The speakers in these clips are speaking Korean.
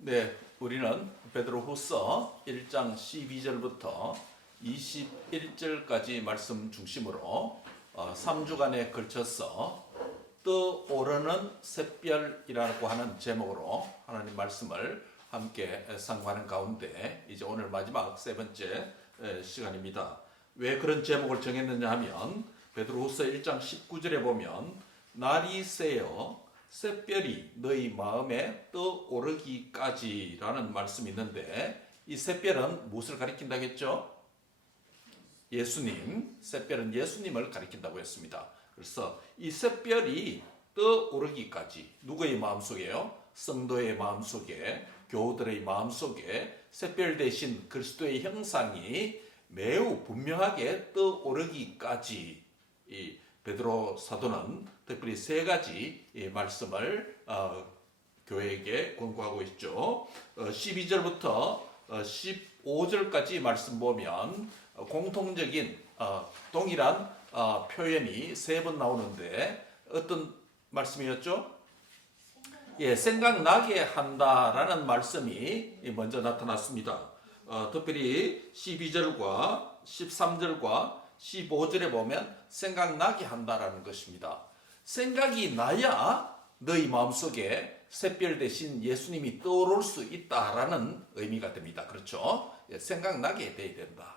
네, 우리는 베드로후서 1장 12절부터 21절까지 말씀 중심으로 3주간에 걸쳐서 떠오르는 샛별이라고 하는 제목으로 하나님 말씀을 함께 상고하는 가운데 이제 오늘 마지막 세 번째 시간입니다. 왜 그런 제목을 정했느냐 하면 베드로후서 1장 19절에 보면 날이 새어 샛별이 너희 마음에 떠오르기까지라는 말씀이 있는데 이 샛별은 무엇을 가리킨다고 했죠? 예수님, 샛별은 예수님을 가리킨다고 했습니다. 그래서 이 샛별이 떠오르기까지 누구의 마음속에요? 성도의 마음속에, 교우들의 마음속에 샛별 대신 그리스도의 형상이 매우 분명하게 떠오르기까지 이 베드로 사도는 특별히 세 가지 말씀을 교회에게 권고하고 있죠. 12절부터 15절까지 말씀 보면 공통적인 동일한 표현이 세 번 나오는데 어떤 말씀이었죠? 예, 생각나게 한다라는 말씀이 먼저 나타났습니다. 특별히 12절과 13절과 15절에 보면 생각나게 한다라는 것입니다. 생각이 나야 너희 마음속에 샛별 대신 예수님이 떠오를 수 있다라는 의미가 됩니다. 그렇죠? 예, 생각나게 돼야 된다.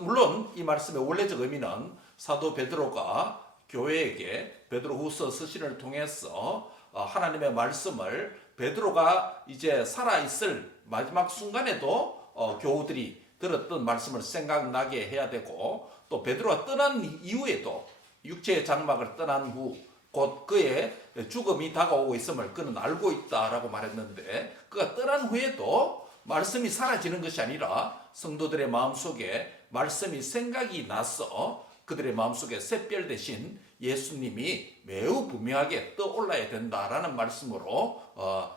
물론 이 말씀의 원래적 의미는 사도 베드로가 교회에게 베드로후서 서신을 통해서 하나님의 말씀을 베드로가 이제 살아있을 마지막 순간에도 교우들이 들었던 말씀을 생각나게 해야 되고 또 베드로가 떠난 이후에도 육체의 장막을 떠난 후 곧 그의 죽음이 다가오고 있음을 그는 알고 있다라고 말했는데 그가 떠난 후에도 말씀이 사라지는 것이 아니라 성도들의 마음속에 말씀이 생각이 나서 그들의 마음속에 샛별 대신 예수님이 매우 분명하게 떠올라야 된다라는 말씀으로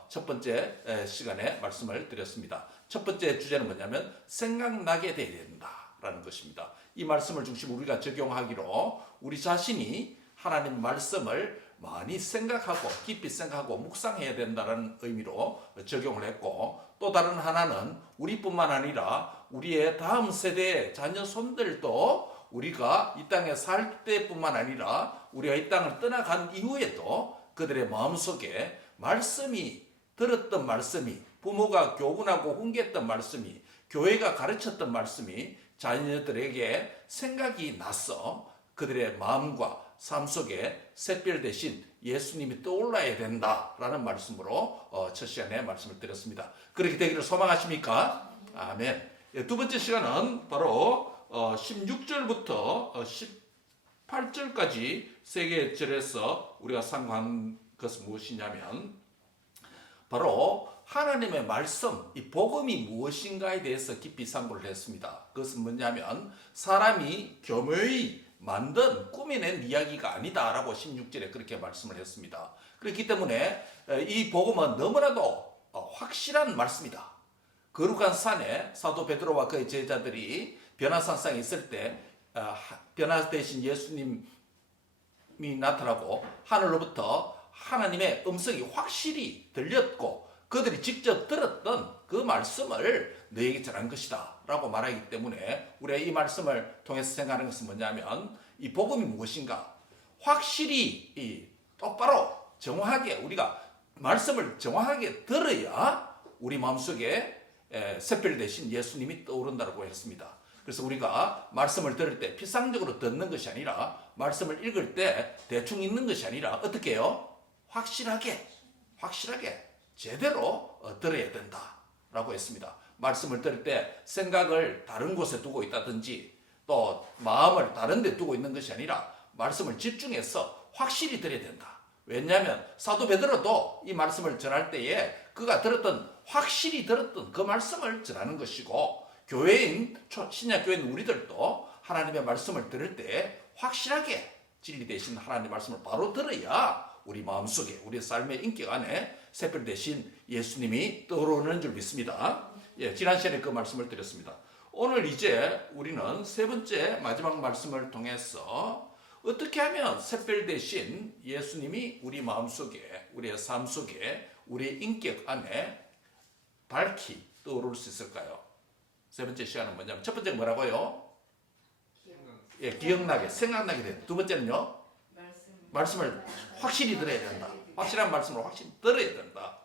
첫 번째 시간에 말씀을 드렸습니다. 첫 번째 주제는 뭐냐면 생각나게 돼야 된다라는 것입니다. 이 말씀을 중심으로 우리가 적용하기로 우리 자신이 하나님 말씀을 많이 생각하고 깊이 생각하고 묵상해야 된다는 의미로 적용을 했고 또 다른 하나는 우리뿐만 아니라 우리의 다음 세대의 자녀 손들도 우리가 이 땅에 살 때뿐만 아니라 우리가 이 땅을 떠나간 이후에도 그들의 마음속에 말씀이 들었던 말씀이 부모가 교훈하고 훈계했던 말씀이 교회가 가르쳤던 말씀이 자녀들에게 생각이 나서 그들의 마음과 삶 속에 샛별 대신 예수님이 떠올라야 된다라는 말씀으로 첫 시간에 말씀을 드렸습니다. 그렇게 되기를 소망하십니까? 아멘. 두 번째 시간은 바로 16절부터 18절까지 세 개의 절에서 우리가 상고한 것은 무엇이냐면 바로 하나님의 말씀, 이 복음이 무엇인가에 대해서 깊이 상고를 했습니다. 그것은 뭐냐면 사람이 교묘히 만든 꾸며낸 이야기가 아니다라고 16절에 그렇게 말씀을 했습니다. 그렇기 때문에 이 복음은 너무나도 확실한 말씀이다. 거룩한 산에 사도 베드로와 그의 제자들이 변화산상에 있을 때 변화 대신 예수님이 나타나고 하늘로부터 하나님의 음성이 확실히 들렸고 그들이 직접 들었던 그 말씀을 너에게 전한 것이다 라고 말하기 때문에 우리가 이 말씀을 통해서 생각하는 것은 뭐냐면 이 복음이 무엇인가 확실히 똑바로 정확하게 우리가 말씀을 정확하게 들어야 우리 마음속에 샛별 대신 예수님이 떠오른다고 했습니다. 그래서 우리가 말씀을 들을 때 피상적으로 듣는 것이 아니라 말씀을 읽을 때 대충 읽는 것이 아니라 어떻게 해요? 확실하게 제대로 들어야 된다라고 했습니다. 말씀을 들을 때 생각을 다른 곳에 두고 있다든지 또 마음을 다른 데 두고 있는 것이 아니라 말씀을 집중해서 확실히 들어야 된다. 왜냐하면 사도 베드로도 이 말씀을 전할 때에 그가 확실히 들었던 그 말씀을 전하는 것이고 교회인 신약 교회인 우리들도 하나님의 말씀을 들을 때 확실하게 진리 대신 하나님의 말씀을 바로 들어야 우리 마음속에 우리 삶의 인격 안에 샛별 대신 예수님이 떠오르는 줄 믿습니다. 예, 지난 시간에 그 말씀을 드렸습니다. 오늘 이제 우리는 세 번째 마지막 말씀을 통해서 어떻게 하면 샛별 대신 예수님이 우리 마음속에 우리의 삶 속에 우리의 인격 안에 밝히 떠오를 수 있을까요? 세 번째 시간은 뭐냐면 첫 번째는 뭐라고요? 예, 기억나게, 생각나게 돼. 두 번째는요? 말씀을 확실히 들어야 된다. 확실한 말씀을 확실히 들어야 된다.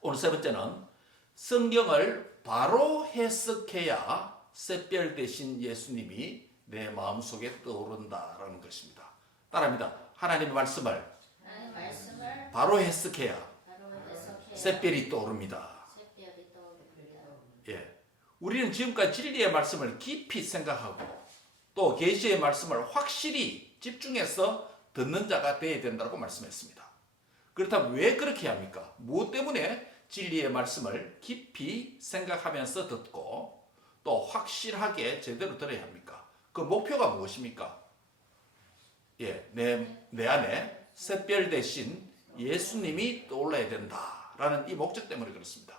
오늘 세 번째는 성경을 바로 해석해야 샛별 대신 예수님이 내 마음속에 떠오른다라는 것입니다. 따라합니다. 하나님의 말씀을 바로 해석해야 샛별이 떠오릅니다. 예, 우리는 지금까지 진리의 말씀을 깊이 생각하고 또 계시의 말씀을 확실히 집중해서 듣는 자가 되어야 된다고 말씀했습니다. 그렇다면 왜 그렇게 합니까? 무엇 때문에 진리의 말씀을 깊이 생각하면서 듣고 또 확실하게 제대로 들어야 합니까? 그 목표가 무엇입니까? 예, 내 안에 샛별 대신 예수님이 떠올라야 된다라는 이 목적 때문에 그렇습니다.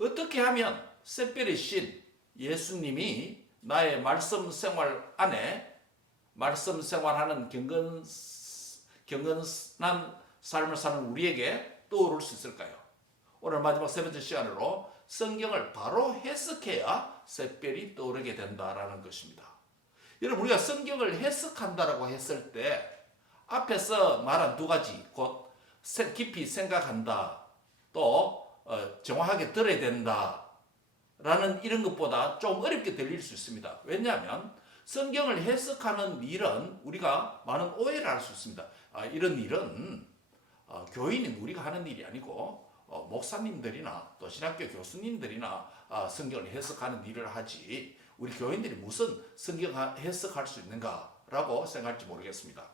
어떻게 하면 샛별의 신 예수님이 나의 말씀 생활 안에 말씀 생활하는 경건한 삶을 사는 우리에게 떠오를 수 있을까요? 오늘 마지막 세 번째 시간으로 성경을 바로 해석해야 샛별이 떠오르게 된다라는 것입니다. 여러분, 우리가 성경을 해석한다라고 했을 때 앞에서 말한 두 가지, 곧 깊이 생각한다, 또 정확하게 들어야 된다 라는 이런 것보다 좀 어렵게 들릴 수 있습니다. 왜냐하면 성경을 해석하는 일은 우리가 많은 오해를 할 수 있습니다. 이런 일은 교인인 우리가 하는 일이 아니고 목사님들이나 또 신학교 교수님들이나 성경을 해석하는 일을 하지 우리 교인들이 무슨 성경 해석할 수 있는가라고 생각할지 모르겠습니다.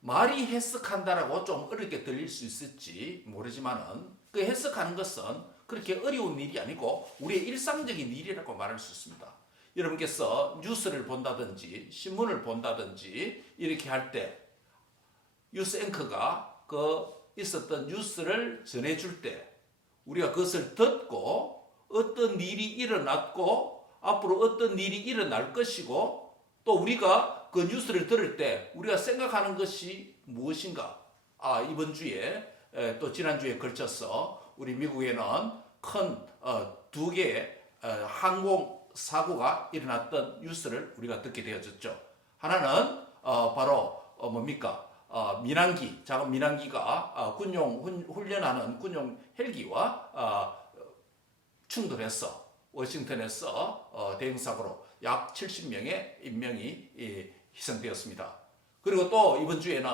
말이 해석한다라고 좀 어렵게 들릴 수 있을지 모르지만은 그 해석하는 것은 그렇게 어려운 일이 아니고 우리의 일상적인 일이라고 말할 수 있습니다. 여러분께서 뉴스를 본다든지 신문을 본다든지 이렇게 할 때 뉴스 앵커가 그 있었던 뉴스를 전해줄 때 우리가 그것을 듣고 어떤 일이 일어났고 앞으로 어떤 일이 일어날 것이고 또 우리가 그 뉴스를 들을 때 우리가 생각하는 것이 무엇인가? 이번 주에 또 지난주에 걸쳐서 우리 미국에는 큰 두 개의 항공 사고가 일어났던 뉴스를 우리가 듣게 되어졌죠. 하나는 바로 뭡니까? 민항기, 작은 민항기가 군용 훈련하는 군용 헬기와 충돌해서 워싱턴에서 대형사고로 약 70명의 인명이 희생되었습니다. 그리고 또 이번 주에는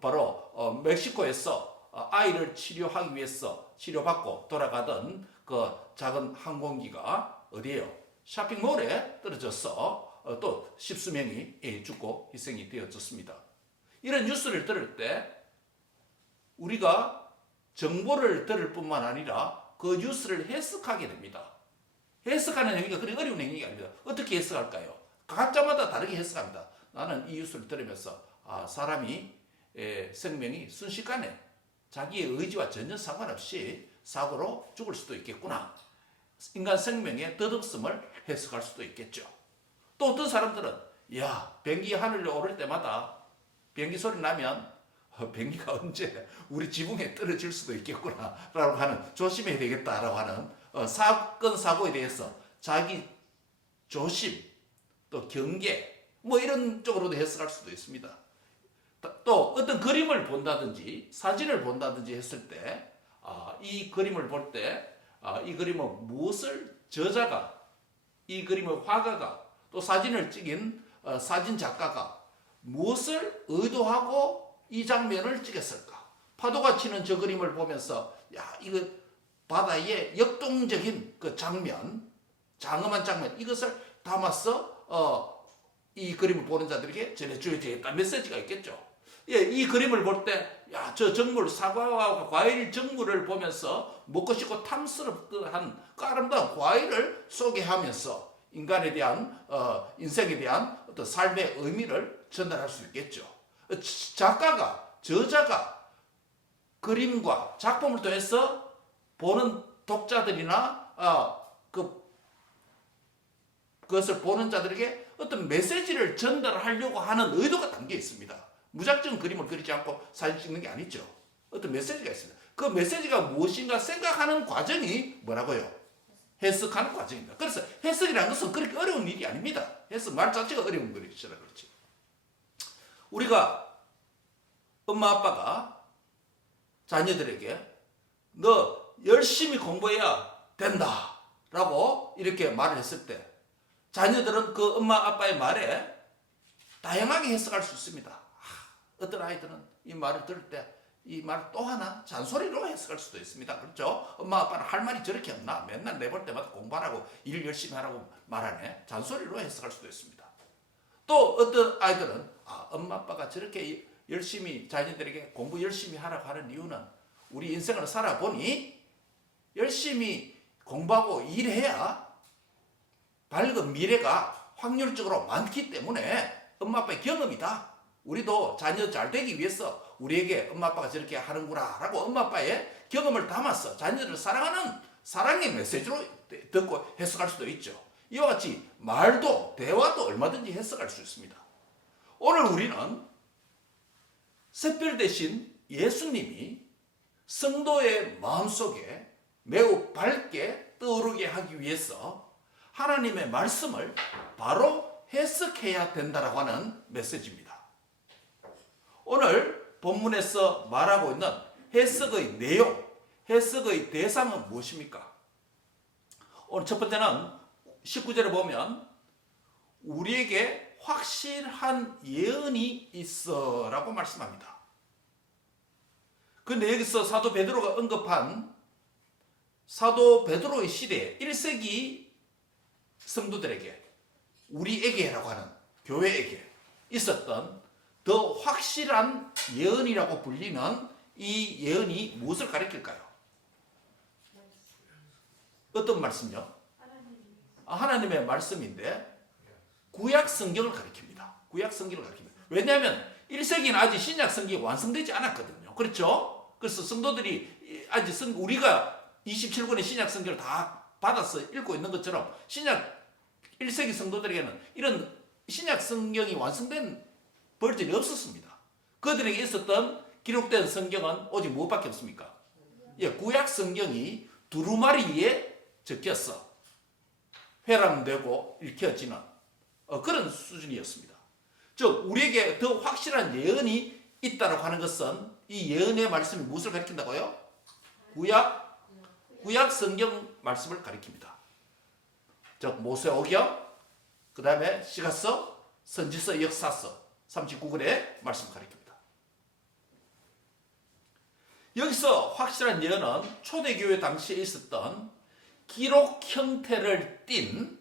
바로 멕시코에서 아이를 치료하기 위해서 치료받고 돌아가던 그 작은 항공기가 어디에요? 쇼핑몰에 떨어져서 또 십수명이 죽고 희생이 되어졌습니다. 이런 뉴스를 들을 때 우리가 정보를 들을 뿐만 아니라 그 뉴스를 해석하게 됩니다. 해석하는 행위가 그리 어려운 행위가 아닙니다. 어떻게 해석할까요? 각자마다 다르게 해석합니다. 나는 이 뉴스를 들으면서 사람이 생명이 순식간에 자기의 의지와 전혀 상관없이 사고로 죽을 수도 있겠구나. 인간 생명의 덧없음을 해석할 수도 있겠죠. 또 어떤 사람들은 비행기 하늘로 오를 때마다 비행기 소리 나면 비행기가 언제 우리 지붕에 떨어질 수도 있겠구나 라고 하는 조심해야 되겠다라고 하는 사건 사고에 대해서 자기 조심 또 경계 이런 쪽으로도 해석할 수도 있습니다. 또 어떤 그림을 본다든지 사진을 본다든지 했을 때 이 그림을 볼 때 이 그림은 무엇을 저자가 이 그림의 화가가 또 사진을 찍은 사진 작가가 무엇을 의도하고 이 장면을 찍었을까? 파도가 치는 저 그림을 보면서 이거 바다의 역동적인 그 장면, 장엄한 장면 이것을 담아서 이 그림을 보는 자들에게 전해줘야 되겠다 메시지가 있겠죠. 이 그림을 볼 때 저 정물 사과와 과일 정물을 보면서 먹고 싶고 탐스럽한 아름다운 과일을 소개하면서 인간에 대한 인생에 대한 어떤 삶의 의미를 전달할 수 있겠죠. 작가가 저자가 그림과 작품을 통해서 보는 독자들이나 그것을 보는 자들에게 어떤 메시지를 전달하려고 하는 의도가 담겨 있습니다. 무작정 그림을 그리지 않고 사진 찍는 게 아니죠. 어떤 메시지가 있습니다. 그 메시지가 무엇인가 생각하는 과정이 뭐라고요? 해석하는 과정입니다. 그래서 해석이라는 것은 그렇게 어려운 일이 아닙니다. 해석 말 자체가 어려운 것이라 그렇지. 우리가 엄마 아빠가 자녀들에게 너 열심히 공부해야 된다 라고 이렇게 말을 했을 때 자녀들은 그 엄마 아빠의 말에 다양하게 해석할 수 있습니다. 어떤 아이들은 이 말을 들을 때 이 말 또 하나 잔소리로 해석할 수도 있습니다. 그렇죠? 엄마 아빠는 할 말이 저렇게 없나? 맨날 내볼 때마다 공부하라고 일 열심히 하라고 말하네. 잔소리로 해석할 수도 있습니다. 또 어떤 아이들은 엄마 아빠가 저렇게 열심히 자녀들에게 공부 열심히 하라고 하는 이유는 우리 인생을 살아보니 열심히 공부하고 일해야 밝은 미래가 확률적으로 많기 때문에 엄마 아빠의 경험이다. 우리도 자녀 잘 되기 위해서 우리에게 엄마 아빠가 저렇게 하는구나 라고 엄마 아빠의 경험을 담아서 자녀들을 사랑하는 사랑의 메시지로 듣고 해석할 수도 있죠. 이와 같이 말도 대화도 얼마든지 해석할 수 있습니다. 오늘 우리는 샛별 대신 예수님이 성도의 마음속에 매우 밝게 떠오르게 하기 위해서 하나님의 말씀을 바로 해석해야 된다라고 하는 메시지입니다. 오늘 본문에서 말하고 있는 해석의 내용, 해석의 대상은 무엇입니까? 오늘 첫 번째는 19절에 보면 우리에게 확실한 예언이 있어 라고 말씀합니다. 근데 여기서 사도 베드로가 언급한 사도 베드로의 시대에 1세기 성도들에게 우리에게라고 하는 교회에게 있었던 더 확실한 예언이라고 불리는 이 예언이 무엇을 가리킬까요? 어떤 말씀이요? 하나님의 말씀인데 구약 성경을 가리킵니다. 구약 성경을 가리킵니다. 왜냐하면 1세기는 아직 신약 성경이 완성되지 않았거든요. 그렇죠? 그래서 성도들이 아직 우리가 27권의 신약 성경을 다 받아서 읽고 있는 것처럼 신약 1세기 성도들에게는 이런 신약 성경이 완성된 버전이 없었습니다. 그들에게 있었던 기록된 성경은 오직 무엇밖에 없습니까? 구약 성경이 두루마리에 적혀서 회람되고 읽혀지는 그런 수준이었습니다. 즉 우리에게 더 확실한 예언이 있다고 하는 것은 이 예언의 말씀이 무엇을 가리킨다고요? 구약 성경 말씀을 가리킵니다. 즉 모세오경, 그 다음에 시가서, 선지서, 역사서 39권의 말씀을 가리킵니다. 여기서 확실한 예언은 초대교회 당시에 있었던 기록 형태를 띤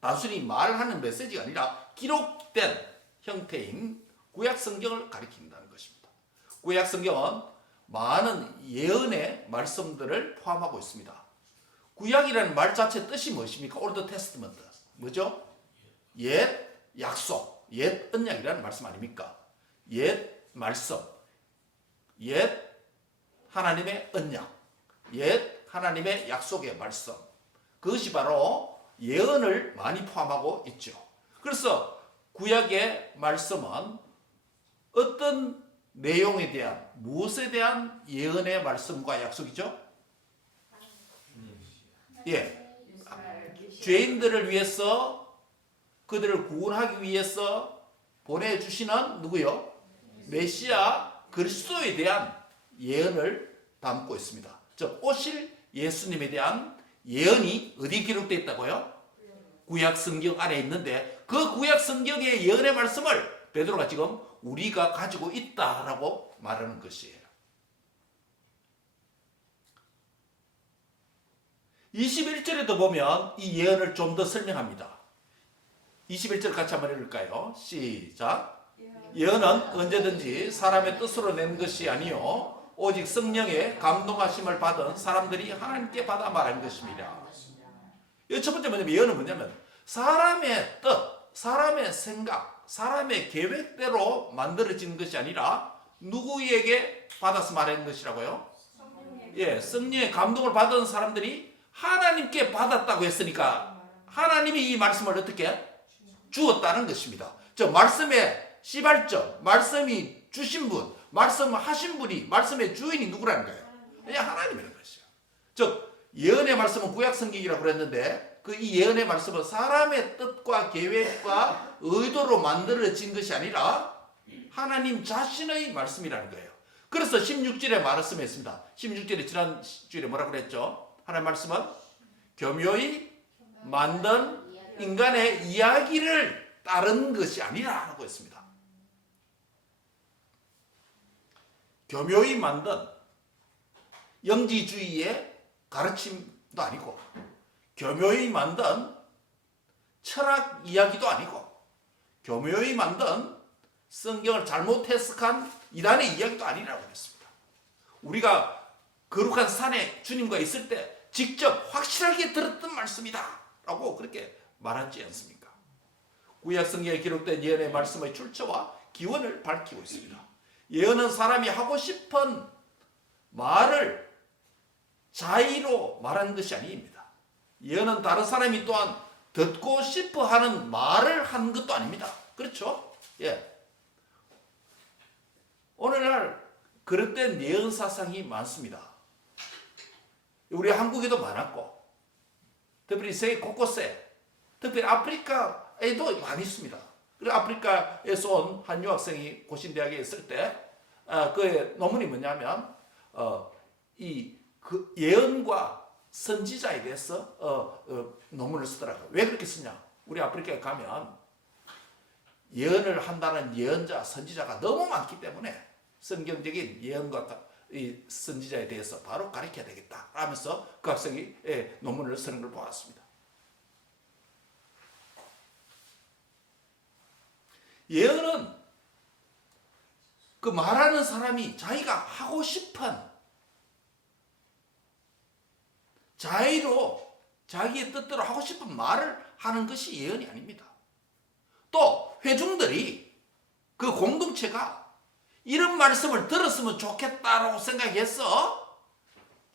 단순히 말하는 메시지가 아니라 기록된 형태인 구약 성경을 가리킨다는 것입니다. 구약 성경은 많은 예언의 말씀들을 포함하고 있습니다. 구약이라는 말 자체 뜻이 무엇입니까? 올드 테스트먼트. 뭐죠? 옛 약속, 옛 언약이라는 말씀 아닙니까? 옛 말씀, 옛 하나님의 언약, 옛 하나님의 약속의 말씀. 그것이 바로 예언을 많이 포함하고 있죠. 그래서 구약의 말씀은 어떤 내용에 대한, 무엇에 대한 예언의 말씀과 약속이죠? 죄인들을 위해서, 그들을 구원하기 위해서 보내주시는 누구요? 메시아 그리스도에 대한 예언을 담고 있습니다. 즉 오실 예수님에 대한 예언이 어디 기록되어 있다고요? 구약 성경 안에 있는데 그 구약 성경의 예언의 말씀을 베드로가 지금 우리가 가지고 있다라고 말하는 것이에요. 21절에도 보면 이 예언을 좀 더 설명합니다. 21절 같이 한번 읽을까요? 시작. 예언은 언제든지 사람의 뜻으로 낸 것이 아니요 오직 성령의 감동하심을 받은 사람들이 하나님께 받아 말한 것입니다. 이 첫 번째 뭐냐면 예언은 뭐냐면 사람의 뜻, 사람의 생각, 사람의 계획대로 만들어진 것이 아니라 누구에게 받아서 말한 것이라고요? 성령의 감동을 받은 사람들이 하나님께 받았다고 했으니까 하나님이 이 말씀을 어떻게 주었다는 것입니다. 저 말씀의 시발점, 말씀이 주신 분, 말씀하신 분이, 말씀의 주인이 누구라는 거예요? 그냥 하나님이라는 것이요. 즉 예언의 말씀은 구약 성경이라고 그랬는데 그 이 예언의 말씀은 사람의 뜻과 계획과 의도로 만들어진 것이 아니라 하나님 자신의 말씀이라는 거예요. 그래서 16절에 말씀했습니다. 16절에 지난 주일에 뭐라고 그랬죠? 하나님 말씀은 교묘히 만든 인간의 이야기를 따른 것이 아니라 라고 했습니다. 교묘히 만든 영지주의의 가르침도 아니고 교묘히 만든 철학 이야기도 아니고 교묘히 만든 성경을 잘못 해석한 이단의 이야기도 아니라고 했습니다. 우리가 거룩한 산에 주님과 있을 때 직접 확실하게 들었던 말씀이다 라고 그렇게 말하지 않습니까? 구약 성경에 기록된 예언의 말씀의 출처와 기원을 밝히고 있습니다. 예언은 사람이 하고 싶은 말을 자의로 말하는 것이 아닙니다. 예언은 다른 사람이 또한 듣고 싶어 하는 말을 하는 것도 아닙니다. 그렇죠? 예. 오늘날 그릇된 예언 사상이 많습니다. 우리 한국에도 많았고, 특별히 세계 곳곳에, 특별히 아프리카에도 많이 있습니다. 그리고 아프리카에서 온 한 유학생이 고신대학에 있을 때, 그의 논문이 뭐냐면, 그 예언과 선지자에 대해서 논문을 쓰더라고요. 왜 그렇게 쓰냐? 우리 아프리카에 가면 예언을 한다는 예언자, 선지자가 너무 많기 때문에 성경적인 예언과 이 선지자에 대해서 바로 가르쳐야 되겠다 하면서 그 학생이 논문을 쓰는 걸 보았습니다. 예언은 그 말하는 사람이 자기가 하고 싶은 자의로 자기의 뜻대로 하고 싶은 말을 하는 것이 예언이 아닙니다. 또 회중들이 그 공동체가 이런 말씀을 들었으면 좋겠다라고 생각해서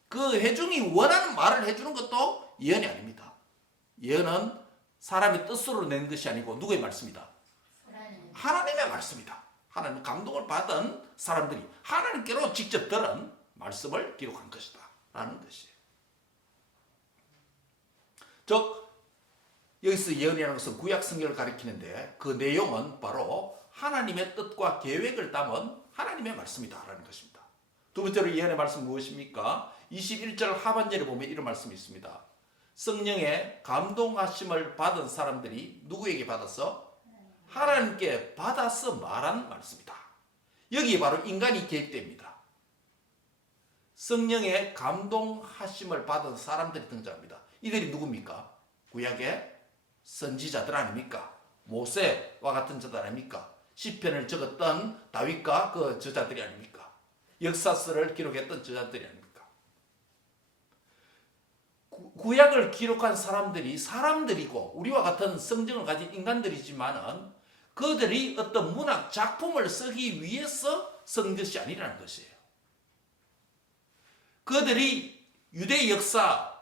그 회중이 원하는 말을 해주는 것도 예언이 아닙니다. 예언은 사람의 뜻으로 낸 것이 아니고 누구의 말씀이다? 하나님의 말씀이다. 하나님 감동을 받은 사람들이 하나님께로 직접 들은 말씀을 기록한 것이다 라는 것이에요. 즉 여기서 예언이라는 것은 구약 성경을 가리키는데 그 내용은 바로 하나님의 뜻과 계획을 담은 하나님의 말씀이다라는 것입니다. 두 번째로 예언의 말씀 무엇입니까? 21절 하반절에 보면 이런 말씀이 있습니다. 성령의 감동하심을 받은 사람들이 누구에게 받았어? 하나님께 받아서 말한 말씀이다. 여기 바로 인간이 개입됩니다. 성령의 감동하심을 받은 사람들이 등장합니다. 이들이 누굽니까? 구약의 선지자들 아닙니까? 모세와 같은 자들 아닙니까? 시편을 적었던 다윗과 그 저자들이 아닙니까? 역사서를 기록했던 저자들이 아닙니까? 구약을 기록한 사람들이 사람들이고 우리와 같은 성정을 가진 인간들이지만은 그들이 어떤 문학 작품을 쓰기 위해서 쓴 것이 아니라는 것이에요. 그들이 유대 역사,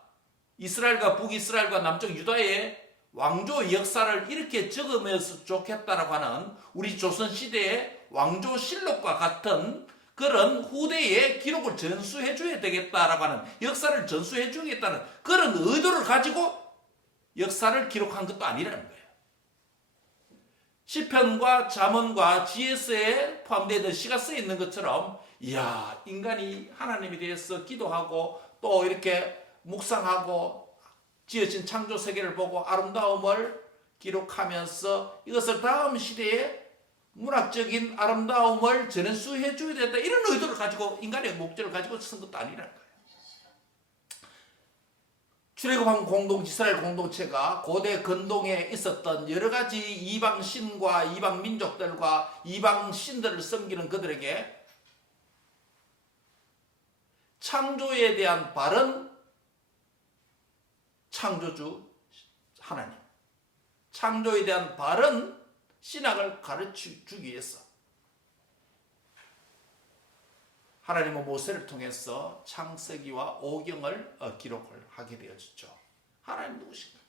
이스라엘과 북이스라엘과 남쪽 유다의 왕조 역사를 이렇게 적으면서 좋겠다라고 하는 우리 조선시대의 왕조실록과 같은 그런 후대의 기록을 전수해 줘야 되겠다라고 하는 역사를 전수해 주겠다는 그런 의도를 가지고 역사를 기록한 것도 아니라는 거예요. 시편과 잠언과 지혜서에 포함되어 시가 쓰여 있는 것처럼 이야 인간이 하나님에 대해서 기도하고 또 이렇게 묵상하고 지어진 창조 세계를 보고 아름다움을 기록하면서 이것을 다음 시대에 문학적인 아름다움을 전수해 줘야 된다 이런 의도를 가지고 인간의 목적을 가지고 쓴 것도 아니라는 거예요. 출애굽한 공동 이스라엘 공동체가 고대 근동에 있었던 여러 가지 이방 신과 이방 민족들과 이방 신들을 섬기는 그들에게 창조에 대한 바른 창조주 하나님, 창조에 대한 바른 신학을 가르쳐주기 위해서 하나님은 모세를 통해서 창세기와 오경을 기록을 하게 되어졌죠. 하나님 누구신가?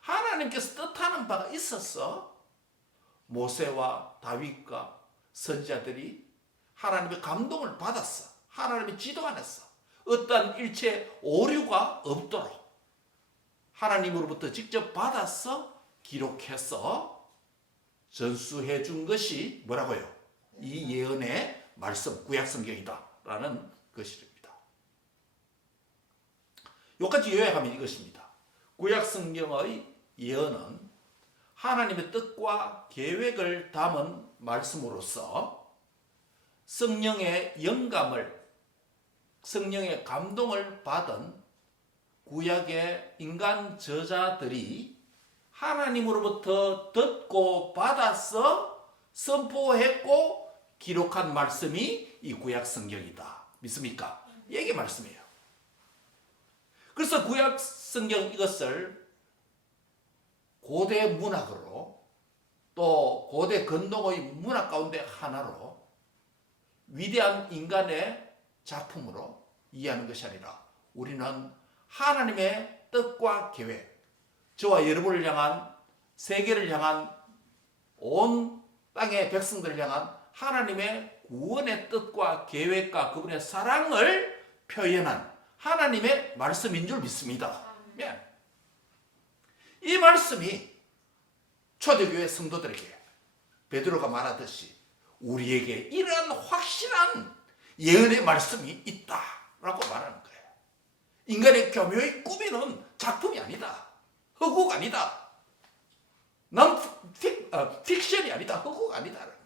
하나님께서 뜻하는 바가 있어서 모세와 다윗과 선지자들이 하나님의 감동을 받았어. 하나님의 지도 안에서 어떠한 일체 오류가 없도록 하나님으로부터 직접 받아서 기록해서 전수해 준 것이 뭐라고요? 이 예언의 말씀, 구약성경이다라는 것입니다. 여기까지 요약하면 이것입니다. 구약성경의 예언은 하나님의 뜻과 계획을 담은 말씀으로서 성령의 영감을, 성령의 감동을 받은 구약의 인간 저자들이 하나님으로부터 듣고 받아서 선포했고 기록한 말씀이 이 구약 성경이다. 믿습니까? 이게 말씀이에요. 그래서 구약 성경 이것을 고대 문학으로 또 고대 건동의 문학 가운데 하나로 위대한 인간의 작품으로 이해하는 것이 아니라 우리는 하나님의 뜻과 계획, 저와 여러분을 향한, 세계를 향한, 온 땅의 백성들을 향한 하나님의 구원의 뜻과 계획과 그분의 사랑을 표현한 하나님의 말씀인 줄 믿습니다. 이 말씀이 초대교회 성도들에게 베드로가 말하듯이 우리에게 이러한 확실한 예언의 말씀이 있다라고 말하는 거예요. 인간의 교묘의 꾸미는 작품이 아니다. 허구가 아니다. 픽션이 아니다. 허구가 아니다라는 거예요.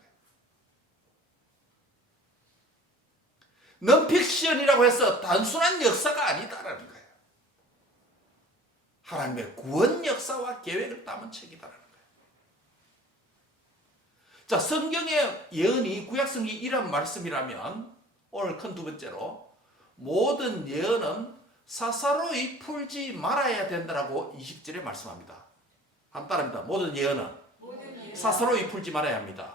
넌픽션이라고 해서 단순한 역사가 아니다라는 거예요. 하나님의 구원 역사와 계획을 담은 책이다라는 거예요. 자, 성경의 예언이 구약성경이 이런 말씀이라면 오늘 큰 두 번째로 모든 예언은 사사로이 풀지 말아야 된다라고 20절에 말씀합니다. 한번 따라합니다. 모든 예언은 사사로이 풀지 말아야 합니다.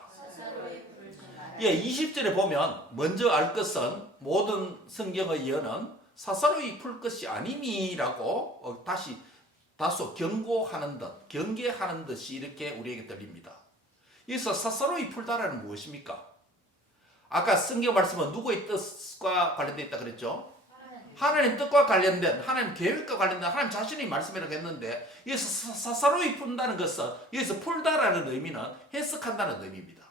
예, 20절에 보면 먼저 알 것은 모든 성경의 예언은 사사로이 풀 것이 아니니라고 다시 다소 경고하는 듯, 경계하는 듯이 이렇게 우리에게 들립니다. 여기서 사사로이 풀다라는 무엇입니까? 아까 성경 말씀은 누구의 뜻과 관련되어 있다 그랬죠? 하나님 뜻과 관련된, 하나님 계획과 관련된 하나님 자신의 말씀이라고 했는데 여기서 사사로이 푼다는 것은 여기서 풀다라는 의미는 해석한다는 의미입니다.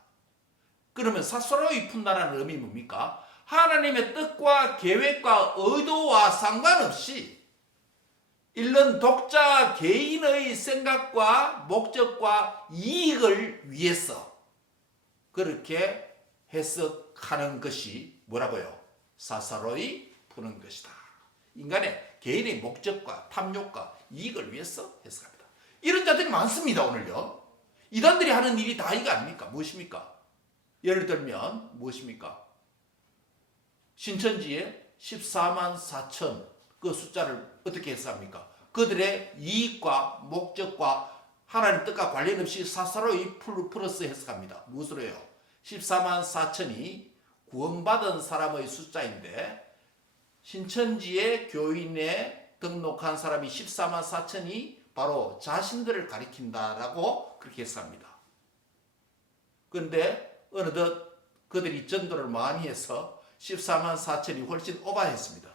그러면 사사로이 푼다라는 의미 뭡니까? 하나님의 뜻과 계획과 의도와 상관없이 읽는 독자 개인의 생각과 목적과 이익을 위해서 그렇게 해석하는 것이 뭐라고요? 사사로이 푸는 것이다. 인간의 개인의 목적과 탐욕과 이익을 위해서 해석합니다. 이런 자들이 많습니다. 오늘요. 이단들이 하는 일이 다 이거 아닙니까? 무엇입니까? 예를 들면 무엇입니까? 신천지에 14만 4천 그 숫자를 어떻게 해석합니까? 그들의 이익과 목적과 하나님 뜻과 관련 없이 사사로이 플러스 해석합니다. 무엇으로 해요? 14만 4천이 구원받은 사람의 숫자인데 신천지의 교인에 등록한 사람이 14만 4천이 바로 자신들을 가리킨다라고 그렇게 해석합니다. 그런데 어느덧 그들이 전도를 많이 해서 14만 4천이 훨씬 오버했습니다.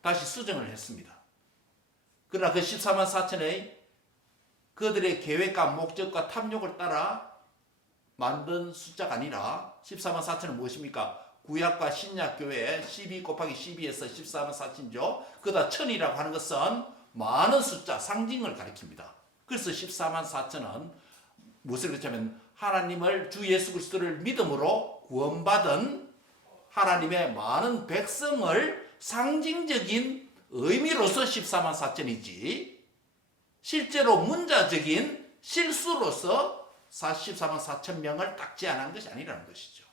다시 수정을 했습니다. 그러나 그 14만 4천의 그들의 계획과 목적과 탐욕을 따라 만든 숫자가 아니라 14만 4천은 무엇입니까? 구약과 신약 교회 12 곱하기 12에서 14만 4천이죠. 그다 1000이라고 하는 것은 많은 숫자, 상징을 가리킵니다. 그래서 14만 4천은 무엇을 그렇냐면 하나님을 주 예수 그리스도를 믿음으로 구원받은 하나님의 많은 백성을 상징적인 의미로서 14만 4천이지 실제로 문자적인 실수로서 14만 4천 명을 딱 제한한 것이 아니라는 것이죠.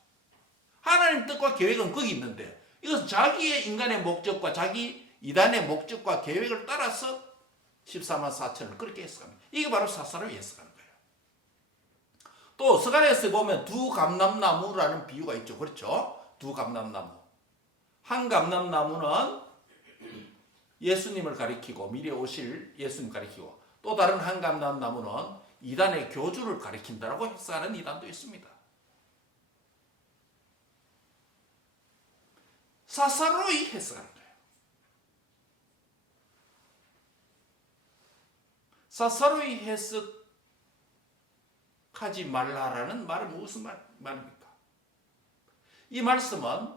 하나님 뜻과 계획은 거기 있는데 이것은 자기의 인간의 목적과 자기 이단의 목적과 계획을 따라서 14만 4천을 그렇게 해석합니다. 이게 바로 사사로이 해석하는 거예요. 또 서간에서 보면 두 감람나무라는 비유가 있죠. 그렇죠? 두 감람나무. 한 감람나무는 예수님을 가리키고 미래 오실 예수님 가리키고 또 다른 한 감람나무는 이단의 교주를 가리킨다라고 해석하는 이단도 있습니다. 사사로이 해석하는 거예요. 사사로이 해석하지 말라라는 말은 무슨 말입니까? 이 말씀은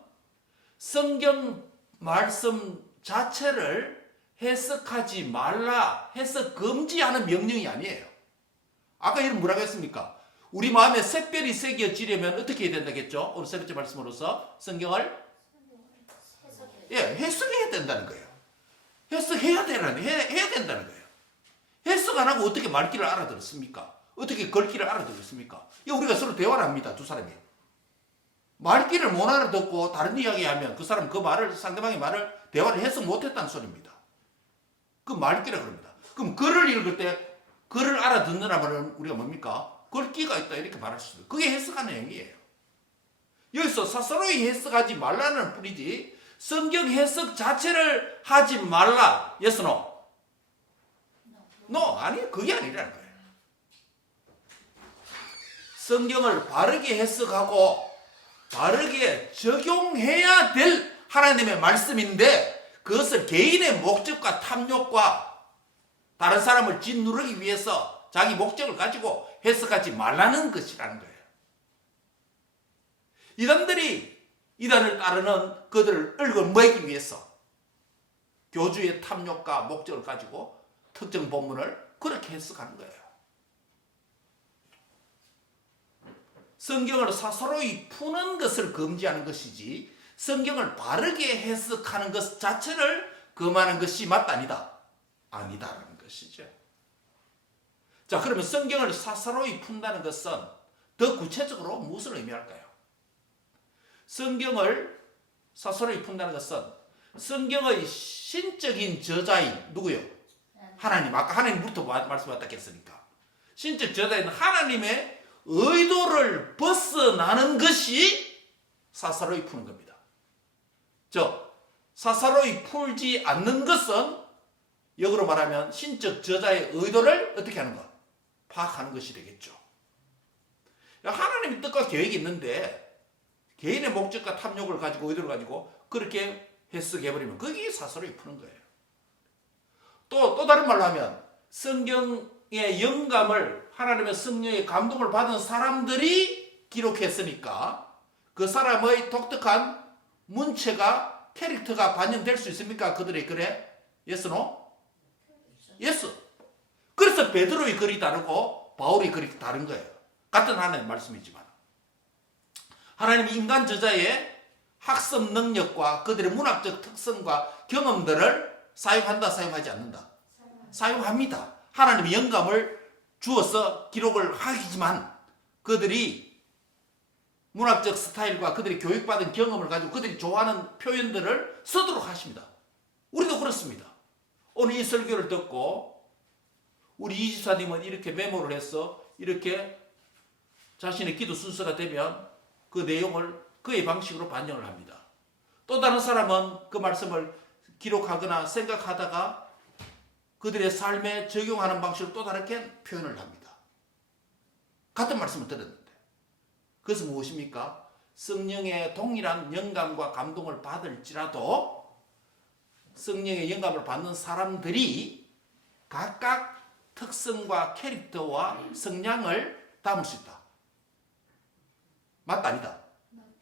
성경 말씀 자체를 해석하지 말라, 해석 금지하는 명령이 아니에요. 아까 이런 뭐라고 했습니까? 우리 마음에 샛별이 새겨지려면 어떻게 해야 된다겠죠? 오늘 세 번째 말씀으로서 성경을 해석해야 된다는 거예요. 해석해야 해야 된다는 거예요. 해석 안 하고 어떻게 말귀를 알아들었습니까? 어떻게 글귀를 알아들었습니까? 우리가 서로 대화를 합니다. 두 사람이. 말귀를 못 알아듣고 다른 이야기하면 그 사람 그 말을 상대방의 말을 대화를 해석 못했다는 소리입니다. 그 말귀라 그럽니다. 그럼 글을 읽을 때 글을 알아듣느라면 우리가 뭡니까? 글귀가 있다 이렇게 말할 수 있어요. 그게 해석하는 행위예요. 여기서 사사로이 해석하지 말라는 뿐이지 성경 해석 자체를 하지 말라. Yes, no? No, 아니 그게 아니라는 거예요. 성경을 바르게 해석하고 바르게 적용해야 될 하나님의 말씀인데 그것을 개인의 목적과 탐욕과 다른 사람을 짓누르기 위해서 자기 목적을 가지고 해석하지 말라는 것이라는 거예요. 이단을 따르는 그들을 얽어매기 위해서 교주의 탐욕과 목적을 가지고 특정 본문을 그렇게 해석하는 거예요. 성경을 사사로이 푸는 것을 금지하는 것이지 성경을 바르게 해석하는 것 자체를 금하는 것이 맞다 아니다? 아니다라는 것이죠. 자, 그러면 성경을 사사로이 푼다는 것은 더 구체적으로 무엇을 의미할까요? 성경을 사사로이 푼다는 것은 성경의 신적인 저자인 누구요? 하나님. 아까 하나님부터 말씀하셨다 했으니까. 신적 저자인 하나님의 의도를 벗어나는 것이 사사로이 푸는 겁니다. 사사로이 풀지 않는 것은 역으로 말하면 신적 저자의 의도를 어떻게 하는 것? 파악하는 것이 되겠죠. 하나님의 뜻과 계획이 있는데 개인의 목적과 탐욕을 가지고 의도를 가지고 그렇게 해석해버리면 그게 사사로이 푸는 거예요. 또 다른 말로 하면 성경의 영감을 하나님의 성령의 감동을 받은 사람들이 기록했으니까 그 사람의 독특한 문체가 캐릭터가 반영될 수 있습니까? 그들의 글에? Yes, no? Yes. 그래서 베드로의 글이 다르고 바울의 글이 다른 거예요. 같은 하나님의 말씀이지만 하나님이 인간 저자의 학습 능력과 그들의 문학적 특성과 경험들을 사용한다, 사용하지 않는다? 사용합니다. 하나님이 영감을 주어서 기록을 하지만 그들이 문학적 스타일과 그들이 교육받은 경험을 가지고 그들이 좋아하는 표현들을 쓰도록 하십니다. 우리도 그렇습니다. 오늘 이 설교를 듣고 우리 이집사님은 이렇게 메모를 해서 이렇게 자신의 기도 순서가 되면 그 내용을 그의 방식으로 반영을 합니다. 또 다른 사람은 그 말씀을 기록하거나 생각하다가 그들의 삶에 적용하는 방식으로 또 다르게 표현을 합니다. 같은 말씀을 들었는데 그것은 무엇입니까? 성령의 동일한 영감과 감동을 받을지라도 성령의 영감을 받는 사람들이 각각 특성과 캐릭터와 성향을 담을 수 있다. 맞다 아니다?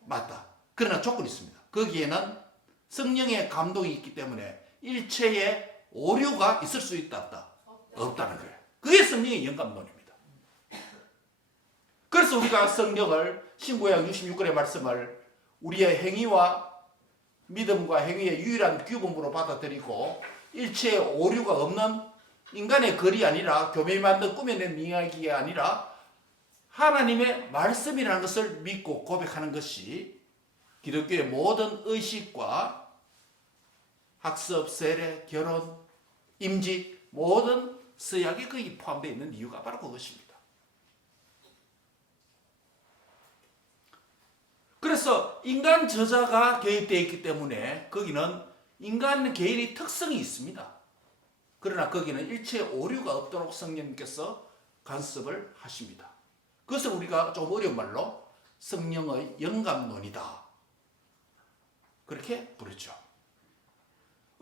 맞다. 그러나 조건이 있습니다. 거기에는 성령의 감동이 있기 때문에 일체의 오류가 있을 수 있다 없다? 없다는 거예요. 그게 성령의 영감론입니다. 그래서 우리가 성경을 신구약 66권의 말씀을 우리의 행위와 믿음과 행위의 유일한 규범으로 받아들이고 일체의 오류가 없는 인간의 글이 아니라 교묘히 만든 꾸며낸 이야기가 아니라 하나님의 말씀이라는 것을 믿고 고백하는 것이 기독교의 모든 의식과 학습, 세례, 결혼, 임직 모든 서약이 거기 포함되어 있는 이유가 바로 그것입니다. 그래서 인간 저자가 개입되어 있기 때문에 거기는 인간 개인의 특성이 있습니다. 그러나 거기는 일체의 오류가 없도록 성령님께서 간섭을 하십니다. 그것을 우리가 좀 어려운 말로 성령의 영감론이다. 그렇게 부르죠.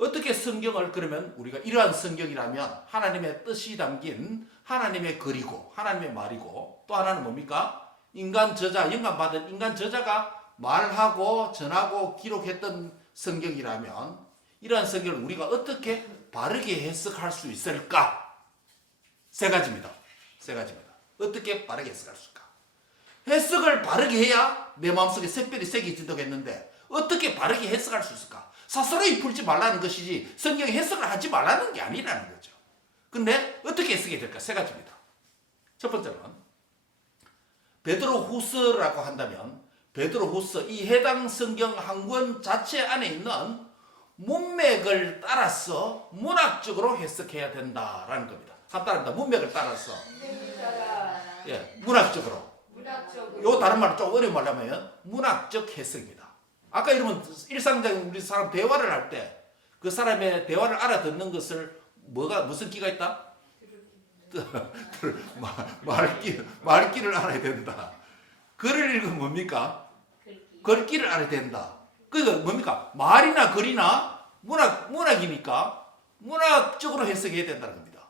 어떻게 성경을 그러면 우리가 이러한 성경이라면 하나님의 뜻이 담긴 하나님의 글이고 하나님의 말이고 또 하나는 뭡니까? 인간 저자, 영감받은 인간 저자가 말하고 전하고 기록했던 성경이라면 이러한 성경을 우리가 어떻게 바르게 해석할 수 있을까? 세 가지입니다. 세 가지입니다. 어떻게 바르게 해석할 수 있을까? 해석을 바르게 해야 내 마음속에 샛별이 새겨진다고 했는데 어떻게 바르게 해석할 수 있을까? 사스러이 풀지 말라는 것이지 성경 해석을 하지 말라는 게 아니라는 거죠. 근데 어떻게 해석해야 될까? 세 가지입니다. 첫 번째는 베드로 후서라고 한다면 베드로 후서 이 해당 성경 한 권 자체 안에 있는 문맥을 따라서 문학적으로 해석해야 된다라는 겁니다. 간단합니다. 문맥을 따라서 문학적으로. 요 다른 말로 좀 어려운 말로 하면 문학적 해석입니다. 아까 이러면 일상적인 우리 사람 대화를 할 때 그 사람의 대화를 알아듣는 것을 무슨 끼가 있다? 말귀를 알아야 된다. 글을 읽으면 뭡니까? 글귀를 알아야 된다. 그러니까 뭡니까? 말이나 글이나 문학이니까 문학적으로 해석해야 된다는 겁니다.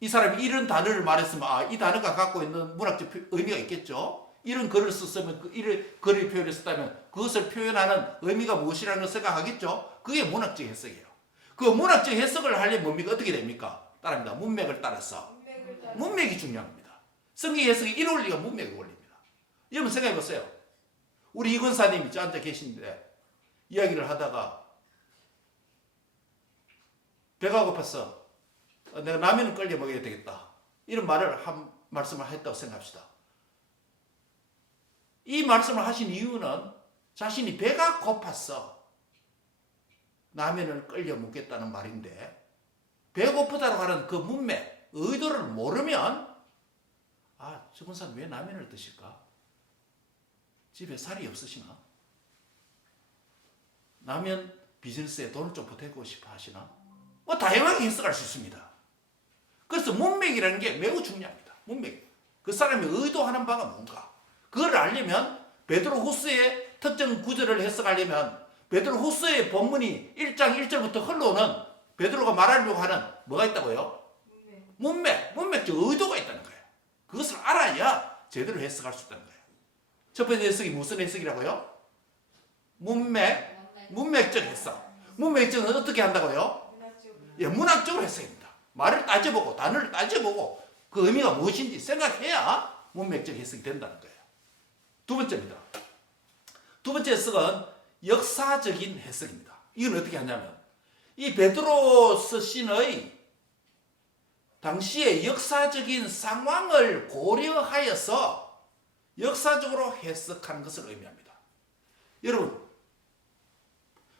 이 사람이 이런 단어를 말했으면 이 단어가 갖고 있는 문학적 의미가 있겠죠. 이런 글을 썼으면 이런 글을 표현했었다면 그것을 표현하는 의미가 무엇이라는 걸 생각하겠죠. 그게 문학적 해석이에요. 그 문학적 해석을 하려면 뭡니까? 어떻게 됩니까? 따라합니다. 문맥을 따라서. 문맥이 중요합니다. 성경 해석이 이룰 리가 문맥의 원리입니다. 여러분 생각해 보세요. 우리 이건사님이 앉아 계신데 이야기를 하다가 배가 고팠어. 내가 라면을 끓여 먹어야 되겠다. 이런 말씀을 했다고 생각합시다. 이 말씀을 하신 이유는 자신이 배가 고팠어. 라면을 끓여 먹겠다는 말인데 배고프다고 하는 그 문맥, 의도를 모르면 저분 사람 왜 라면을 드실까? 집에 살이 없으시나? 라면 비즈니스에 돈을 좀 보태고 싶어 하시나? 다양하게 해석할 수 있습니다. 그래서 문맥이라는 게 매우 중요합니다. 문맥. 그 사람이 의도하는 바가 뭔가. 그걸 알려면 베드로 후서의 특정 구절을 해석하려면 베드로 후서의 본문이 1장 1절부터 흘러오는 베드로가 말하려고 하는 뭐가 있다고요? 문맥적 의도가 있다는 거예요. 그것을 알아야 제대로 해석할 수 있다는 거예요. 첫 번째 해석이 무슨 해석이라고요? 문맥적 해석. 문맥적은 어떻게 한다고요? 문학적으로 해석입니다. 말을 따져보고 단어를 따져보고 그 의미가 무엇인지 생각해야 문맥적 해석이 된다는 거예요. 두 번째입니다. 두 번째 해석은 역사적인 해석입니다. 이건 어떻게 하냐면 이 베드로서 신의 당시의 역사적인 상황을 고려하여서 역사적으로 해석하는 것을 의미합니다. 여러분,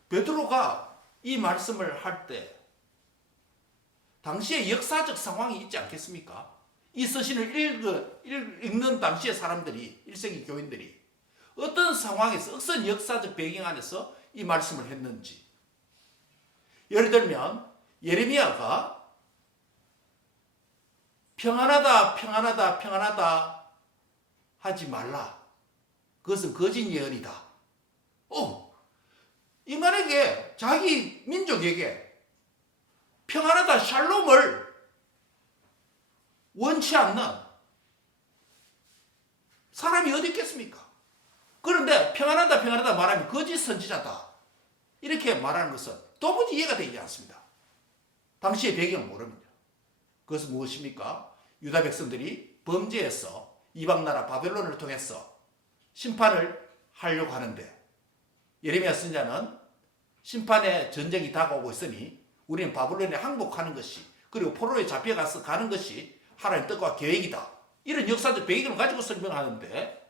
베드로가 이 말씀을 할 때 당시의 역사적 상황이 있지 않겠습니까? 이 서신을 읽는 당시의 사람들이 1세기 교인들이 어떤 상황에서 어떤 역사적 배경 안에서 이 말씀을 했는지 예를 들면 예레미야가 평안하다 하지 말라. 그것은 거짓 예언이다. 인간에게 자기 민족에게 평안하다 샬롬을 원치 않는 사람이 어디 있겠습니까? 그런데 평안하다 말하면 거짓 선지자다. 이렇게 말하는 것은 도무지 이해가 되지 않습니다. 당시의 배경을 모릅니다. 그것은 무엇입니까? 유다 백성들이 범죄해서 이방나라 바벨론을 통해서 심판을 하려고 하는데 예레미야 선지자는 심판의 전쟁이 다가오고 있으니 우리는 바벨론에 항복하는 것이 그리고 포로에 잡혀가서 가는 것이 하나님의 뜻과 계획이다. 이런 역사적 배경을 가지고 설명하는데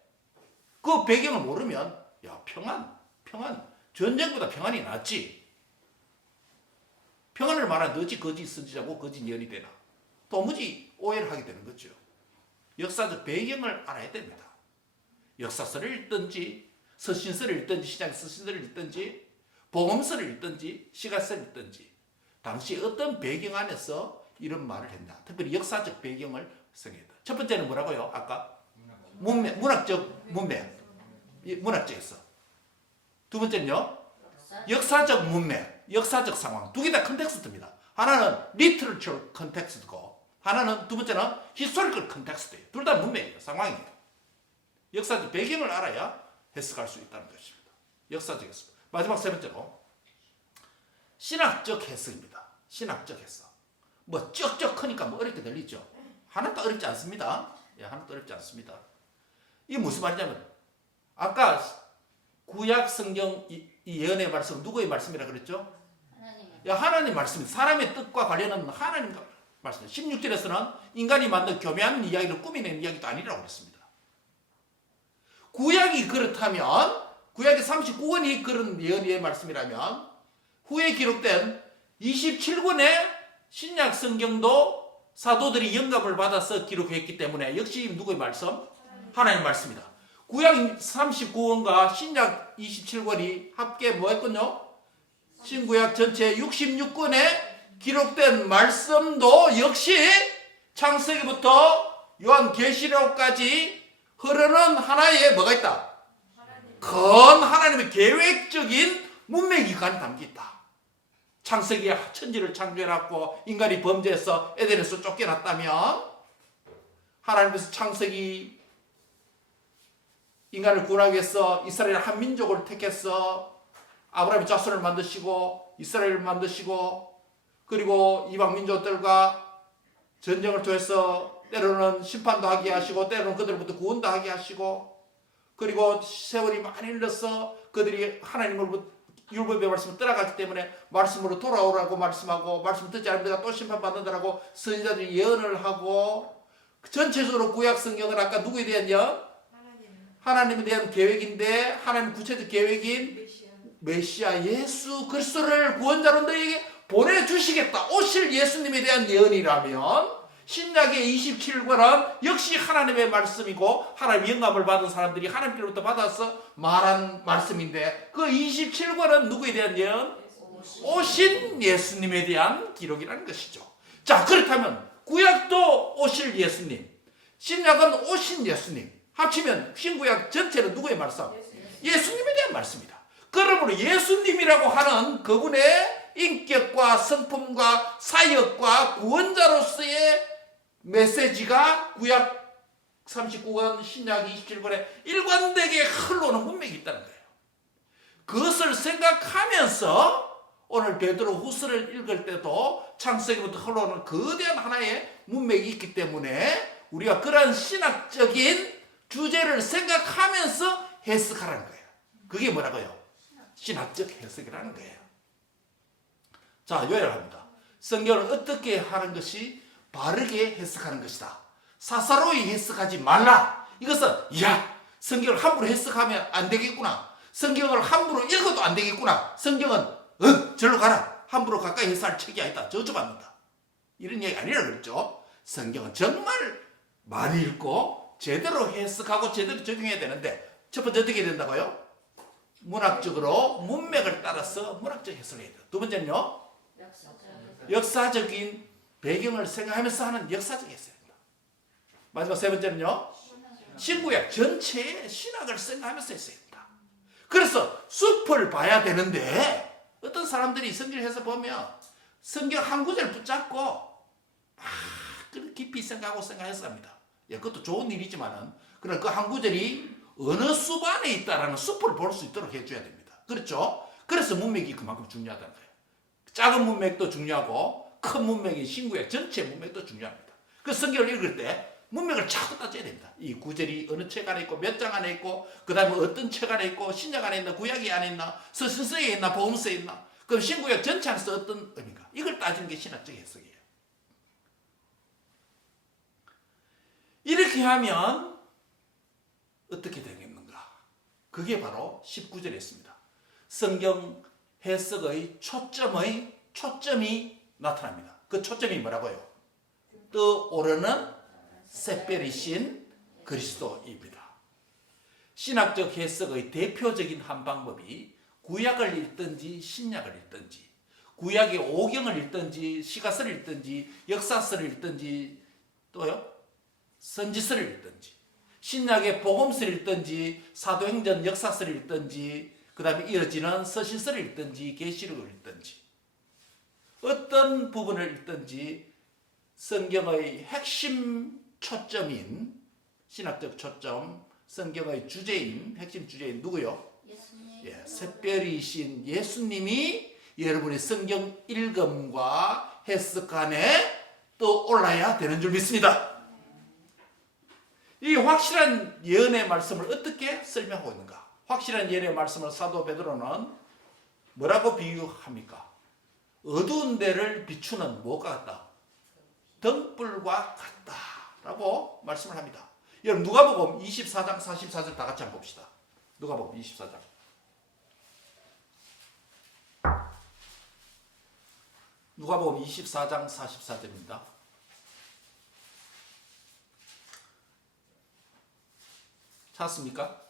그 배경을 모르면 평안 전쟁보다 평안이 낫지. 평안을 말하는 너지 거짓 선지자고 거짓 예언이 되나. 도무지 오해를 하게 되는 거죠. 역사적 배경을 알아야 됩니다. 역사서를 읽든지 서신서를 읽든지 신약 서신서를 읽든지 복음서를 읽든지 시가서를 읽든지 당시 어떤 배경 안에서 이런 말을 했나. 특별히 역사적 배경을 생각했다. 첫 번째는 뭐라고요? 아까 문학적 문맥. 문학적 해석. 두 번째는요? 역사적 문맥, 역사적 상황 두 개 다 컨텍스트입니다. 하나는 literature 컨텍스트고 하나는 두 번째는 historical 컨텍스트예요. 둘 다 문맥이에요. 상황이에요. 역사적 배경을 알아야 해석할 수 있다는 것입니다. 역사적 해석. 마지막 세 번째로 신학적 해석입니다. 신학적 해석. 뭐 쩍쩍 크니까 뭐 어렵게 들리죠. 하나도 어렵지 않습니다. 예, 하나도 어렵지 않습니다. 이게 무슨 말이냐면 아까 구약 성경 이 예언의 말씀 누구의 말씀이라 그랬죠? 하나님 말씀입니다. 사람의 뜻과 관련은 하나님 말씀. 16절에서는 인간이 만든 교묘한 이야기를 꾸미는 이야기도 아니라고 그랬습니다. 구약이 그렇다면 구약의 39권이 그런 예언의 말씀이라면 후에 기록된 27권의 신약 성경도 사도들이 영감을 받아서 기록했기 때문에 역시 누구의 말씀? 하나님의 말씀입니다. 구약 39권과 신약 27권이 합계 뭐 했군요? 신구약 전체 66권에 기록된 말씀도 역시 창세기부터 요한계시록까지 흐르는 하나의 뭐가 있다? 큰 하나님의 계획적인 문맥이 담겨 있다. 창세기에 천지를 창조해놨고 인간이 범죄해서 에덴에서 쫓겨났다면 하나님께서 창세기 인간을 구원하기 위해서 이스라엘 한 민족을 택해서 아브라함의 자손을 만드시고 이스라엘을 만드시고 그리고 이방 민족들과 전쟁을 통해서 때로는 심판도 하게 하시고 때로는 그들부터 구원도 하게 하시고 그리고 세월이 많이 흘러서 그들이 하나님으로부터 율법의 말씀을 떠나갔기 때문에 말씀으로 돌아오라고 말씀하고 말씀 듣지 않으면 내가 또 심판받는다라고 선지자들이 예언을 하고 전체적으로 구약 성경은 아까 누구에 대한 예언? 하나님에 대한 계획인데 하나님 구체적 계획인 메시아 예수 그리스도를 구원자로 너희에게 보내주시겠다. 오실 예수님에 대한 예언이라면 신약의 27권은 역시 하나님의 말씀이고 하나님의 영감을 받은 사람들이 하나님께로부터 받아서 말한 말씀인데 그 27권은 누구에 대한 예언? 오신 예수님에 대한 기록이라는 것이죠. 자, 그렇다면 구약도 오실 예수님, 신약은 오신 예수님 합치면 신구약 전체는 누구의 말씀? 예수님에 대한 말씀이다. 그러므로 예수님이라고 하는 그분의 인격과 성품과 사역과 구원자로서의 메시지가 구약 39권 신약 27권에 일관되게 흘러오는 문맥이 있다는 거예요. 그것을 생각하면서 오늘 베드로 후서를 읽을 때도 창세기부터 흘러오는 거대한 하나의 문맥이 있기 때문에 우리가 그러한 신학적인 주제를 생각하면서 해석하라는 거예요. 그게 뭐라고요? 신학적 해석이라는 거예요. 자, 요약합니다. 성경을 어떻게 하는 것이 바르게 해석하는 것이다. 사사로이 해석하지 말라. 이것은 성경을 함부로 해석하면 안 되겠구나. 성경을 함부로 읽어도 안 되겠구나. 성경은 절로 가라. 함부로 가까이 해석할 책이 아니다. 저주받는다. 이런 얘기 아니라 그랬죠. 성경은 정말 많이 읽고 제대로 해석하고 제대로 적용해야 되는데 첫 번째 어떻게 된다고요? 문학적으로 문맥을 따라서 문학적 해석을 해야 돼요. 두 번째는요. 역사적인 배경을 생각하면서 하는 역사적 해석입니다. 마지막 세 번째는요. 신구약 전체의 신학을 생각하면서 했어야 된다. 그래서 숲을 봐야 되는데 어떤 사람들이 성경을 해서 보면 성경 한 구절 붙잡고 깊이 생각해서 합니다. 그것도 좋은 일이지만은 그러나 그 한 구절이 어느 숲 안에 있다라는 숲을 볼 수 있도록 해줘야 됩니다. 그렇죠? 그래서 문맥이 그만큼 중요하다는 거예요. 작은 문맥도 중요하고 큰 문맥인 신구약 전체 문맥도 중요합니다. 그 성경을 읽을 때 문맥을 자꾸 따져야 됩니다. 이 구절이 어느 책 안에 있고 몇 장 안에 있고 그 다음에 어떤 책 안에 있고 신약 안에 있나 구약이 안에 있나 서신서에 있나 복음서에 있나 그럼 신구약 전체 안에서 어떤 의미인가 이걸 따지는 게 신학적 해석이에요. 이렇게 하면 어떻게 되겠는가? 그게 바로 19절에 있습니다. 성경 해석의 초점이 나타납니다. 그 초점이 뭐라고요? 떠오르는 샛별이신 그리스도입니다. 신학적 해석의 대표적인 한 방법이 구약을 읽든지 신약을 읽든지 구약의 오경을 읽든지 시가서를 읽든지 역사서를 읽든지 또요 선지서를 읽든지 신약의 복음서를 읽든지 사도행전 역사서를 읽든지 그 다음에 이어지는 서신서를 읽든지 계시록을 읽든지 어떤 부분을 읽든지 성경의 핵심 초점인 신학적 초점, 성경의 주제인 핵심 주제인 누구요? 예수님. 예, 샛별이신 예수님이 여러분의 성경 읽음과 해석안에 떠올라야 되는 줄 믿습니다. 이 확실한 예언의 말씀을 어떻게 설명하고 있는가? 확실한 예언의 말씀을 사도 베드로는 뭐라고 비유합니까? 어두운 데를 비추는 뭐가 같다? 등불과 같다라고 말씀을 합니다. 여러분 누가복음 24장 44절 다 같이 한번 봅시다. 누가복음 24장. 누가복음 24장 44절입니다. 찾았습니까?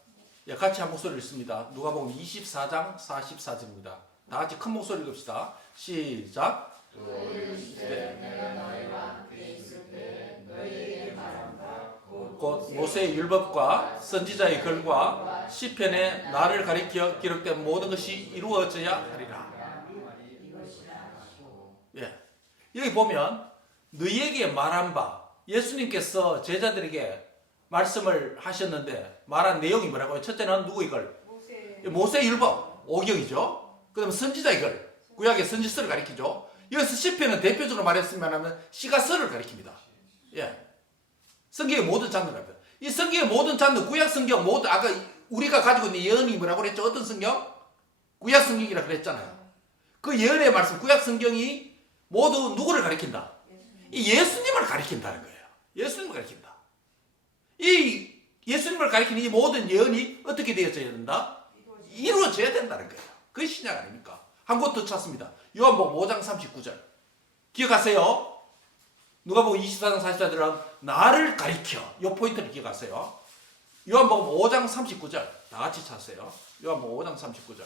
예, 같이 한 목소리 읽습니다. 누가복음 24장 44절입니다. 다 같이 큰 목소리 읽읍시다. 시작. 곧 모세의 율법과 선지자의 글과 시편에 나를 가리켜 기록된 모든 것이 이루어져야 하리라. 예, 여기 보면 너희에게 말한 바 예수님께서 제자들에게 말씀을 하셨는데 말한 내용이 뭐라고요? 첫째는 누구 이걸? 모세의 율법 5경이죠. 그 다음에 선지자의 글 구약의 선지서를 가리키죠. 여기서 시편은 대표적으로 말했으면 하면 시가서를 가리킵니다. 예, 성경의 모든 장르를 가리킵니다. 이 성경의 모든 장르 구약 성경 모두 아까 우리가 가지고 있는 예언이 뭐라고 그랬죠? 어떤 성경? 구약 성경이라고 그랬잖아요. 그 예언의 말씀 구약 성경이 모두 누구를 가리킨다? 이 예수님을 가리킨다는 거예요. 예수님을 가리킨다. 이 예수님을 가리키는 이 모든 예언이 어떻게 되어져야 된다? 이루어져야 된다는 거예요. 그게 신약 아닙니까? 한 곳 더 찾습니다. 요한복음 5장 39절. 기억하세요? 누가복음 24장 44절은 나를 가리켜. 이 포인트를 기억하세요. 요한복음 5장 39절. 다 같이 찾으세요. 요한복음 5장 39절.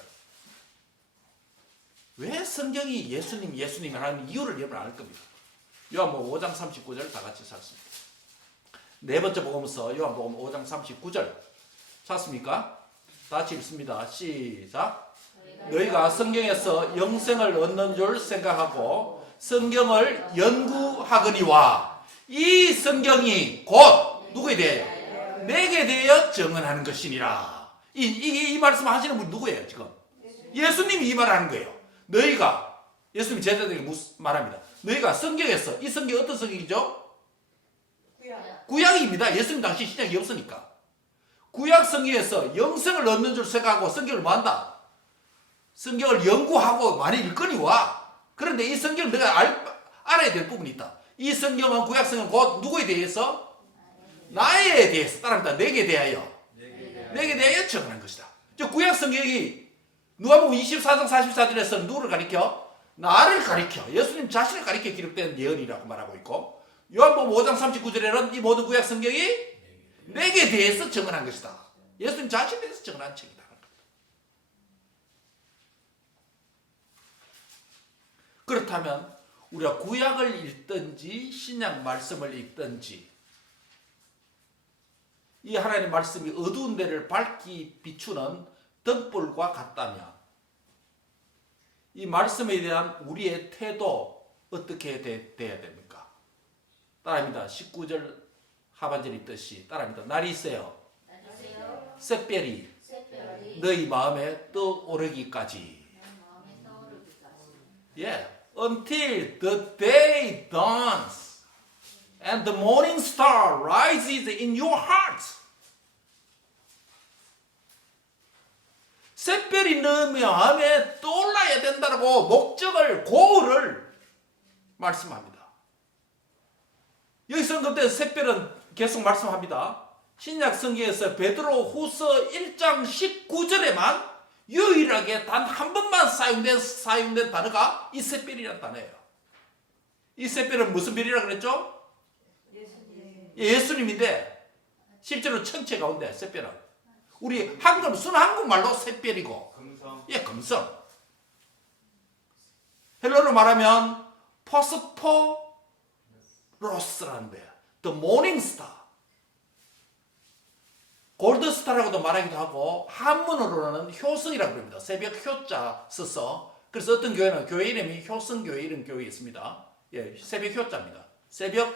왜 성경이 예수님을 하는 이유를 여러분 알 겁니다. 요한복음 5장 39절 다 같이 찾습니다. 네 번째 복음서 요한복음 5장 39절 찾습니까? 다 같이 읽습니다. 시작. 너희가 성경에서 영생을 얻는 줄 생각하고 성경을 연구하거니와 이 성경이 곧 누구에 대하여? 내게 대하여 증언하는 것이니라. 이 말씀 하시는 분이 누구예요 지금? 예수님이 이 말을 하는 거예요. 너희가 예수님이 제자들에게 말합니다. 너희가 성경에서 이 성경이 어떤 성경이죠? 구약입니다. 예수님 당시 신약이 없으니까. 구약 성경에서 영생을 얻는 줄 생각하고 성경을 뭐한다? 성경을 연구하고 많이 읽거니와. 그런데 이 성경을 내가 알아야 될 부분이 있다. 이 성경은 구약 성경은 곧 누구에 대해서? 나에 대해서 따라합니다. 내게 대하여. 내게 대하여 증언한 것이다. 구약 성경이 누가복음 24장 44절에서 누구를 가리켜? 나를 가리켜. 예수님 자신을 가리켜 기록된 예언이라고 말하고 있고 요한복음 5장 39절에는 이 모든 구약 성경이 내게 대해서 증언한 것이다. 예수님 자신에 대해서 증언한 책이다. 그렇다면 우리가 구약을 읽든지 신약 말씀을 읽든지 이 하나님의 말씀이 어두운 데를 밝히 비추는 등불과 같다면 이 말씀에 대한 우리의 태도 어떻게 돼야 됩니까? 따라합니다. 19절 하반절에 있듯이 따라합니다. 날이 있어요. 샛별이 너희 마음에 떠오르기까지. Yeah. Until the day dawns and the morning star rises in your heart. 샛별이 너희 마음에 떠올라야 된다고 목적을 고울을 말씀합니다. 여기서 그때 샛별은 계속 말씀합니다. 신약 성경에서 베드로 후서 1장 19절에만 유일하게 단 한 번만 사용된 단어가 이 샛별이라는 단어예요. 이 샛별은 무슨 별이라 그랬죠? 예수님인데 실제로 천체 가운데 샛별은 우리 순 한국말로 샛별이고 예, 금성. 헬러로 말하면 포스포로스라는 거예요. The morning star. 골드스타라고도 말하기도 하고 한문으로는 효성이라고 부릅니다. 새벽 효자 써서 그래서 어떤 교회는 교회 이름이 효성교회 이런 교회 있습니다. 예, 새벽 효자입니다. 새벽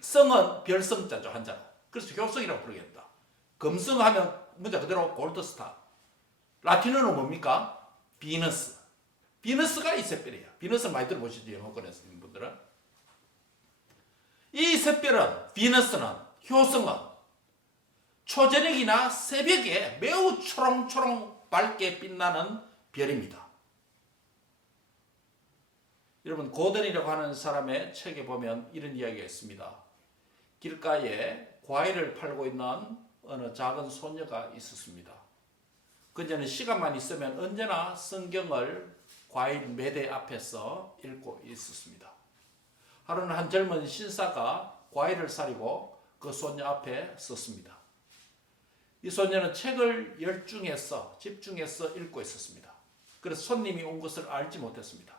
성은 별성자죠 한자로. 그래서 효성이라고 부르겠다. 금성하면 문자 그대로 골드스타. 라틴어는 뭡니까? 비너스. 비너스가 이 샛별이에요. 비너스 많이 들어보시죠 영어권에서 있는 분들은. 이 샛별은 비너스는 효성은 초저녁이나 새벽에 매우 초롱초롱 밝게 빛나는 별입니다. 여러분 고든이라고 하는 사람의 책에 보면 이런 이야기가 있습니다. 길가에 과일을 팔고 있는 어느 작은 소녀가 있었습니다. 그녀는 시간만 있으면 언제나 성경을 과일 매대 앞에서 읽고 있었습니다. 하루는 한 젊은 신사가 과일을 사려고 그 소녀 앞에 섰습니다. 이 소녀는 책을 집중해서 읽고 있었습니다. 그래서 손님이 온 것을 알지 못했습니다.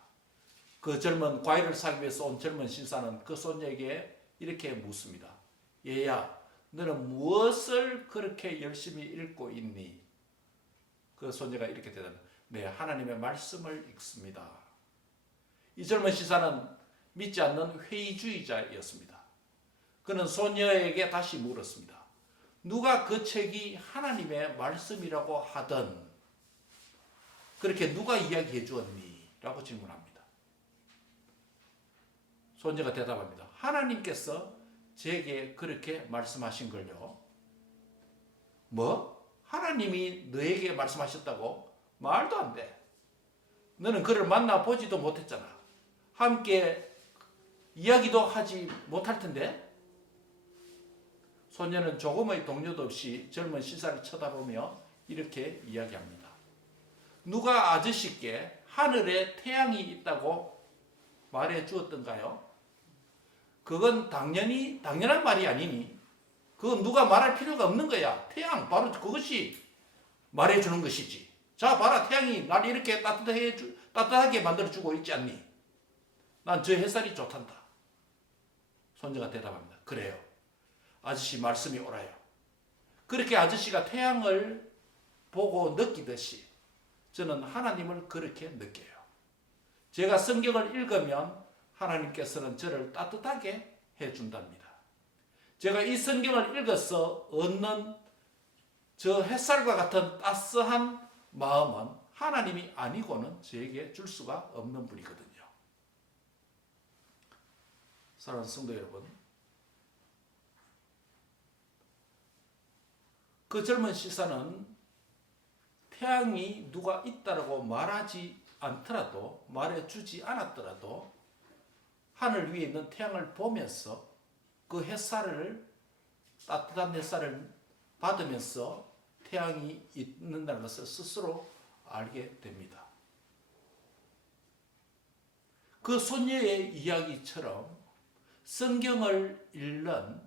그 젊은 과일을 사기 위해서 온 젊은 신사는 그 소녀에게 이렇게 묻습니다. 얘야, 너는 무엇을 그렇게 열심히 읽고 있니? 그 소녀가 이렇게 대답합니다. 네, 하나님의 말씀을 읽습니다. 이 젊은 신사는 믿지 않는 회의주의자였습니다. 그는 소녀에게 다시 물었습니다. 누가 그 책이 하나님의 말씀이라고 하든 그렇게 누가 이야기해 주었니? 라고 질문합니다. 소녀가 대답합니다. 하나님께서 제게 그렇게 말씀하신 걸요. 뭐? 하나님이 너에게 말씀하셨다고? 말도 안 돼. 너는 그를 만나보지도 못했잖아. 함께 이야기도 하지 못할 텐데? 소녀는 조금의 동료도 없이 젊은 신사를 쳐다보며 이렇게 이야기합니다. 누가 아저씨께 하늘에 태양이 있다고 말해 주었던가요? 그건 당연한 말이 아니니 그건 누가 말할 필요가 없는 거야. 태양 바로 그것이 말해주는 것이지. 자 봐라 태양이 날 이렇게 따뜻하게 만들어주고 있지 않니? 난 저 햇살이 좋단다. 손녀가 대답합니다. 그래요. 아저씨 말씀이 옳아요. 그렇게 아저씨가 태양을 보고 느끼듯이 저는 하나님을 그렇게 느껴요. 제가 성경을 읽으면 하나님께서는 저를 따뜻하게 해준답니다. 제가 이 성경을 읽어서 얻는 저 햇살과 같은 따스한 마음은 하나님이 아니고는 저에게 줄 수가 없는 분이거든요. 사랑하는 성도 여러분, 그 젊은 시사는 태양이 누가 있다라고 말하지 않더라도 말해주지 않았더라도 하늘 위에 있는 태양을 보면서 그 햇살을 따뜻한 햇살을 받으면서 태양이 있는다는 것을 스스로 알게 됩니다. 그 소녀의 이야기처럼 성경을 읽는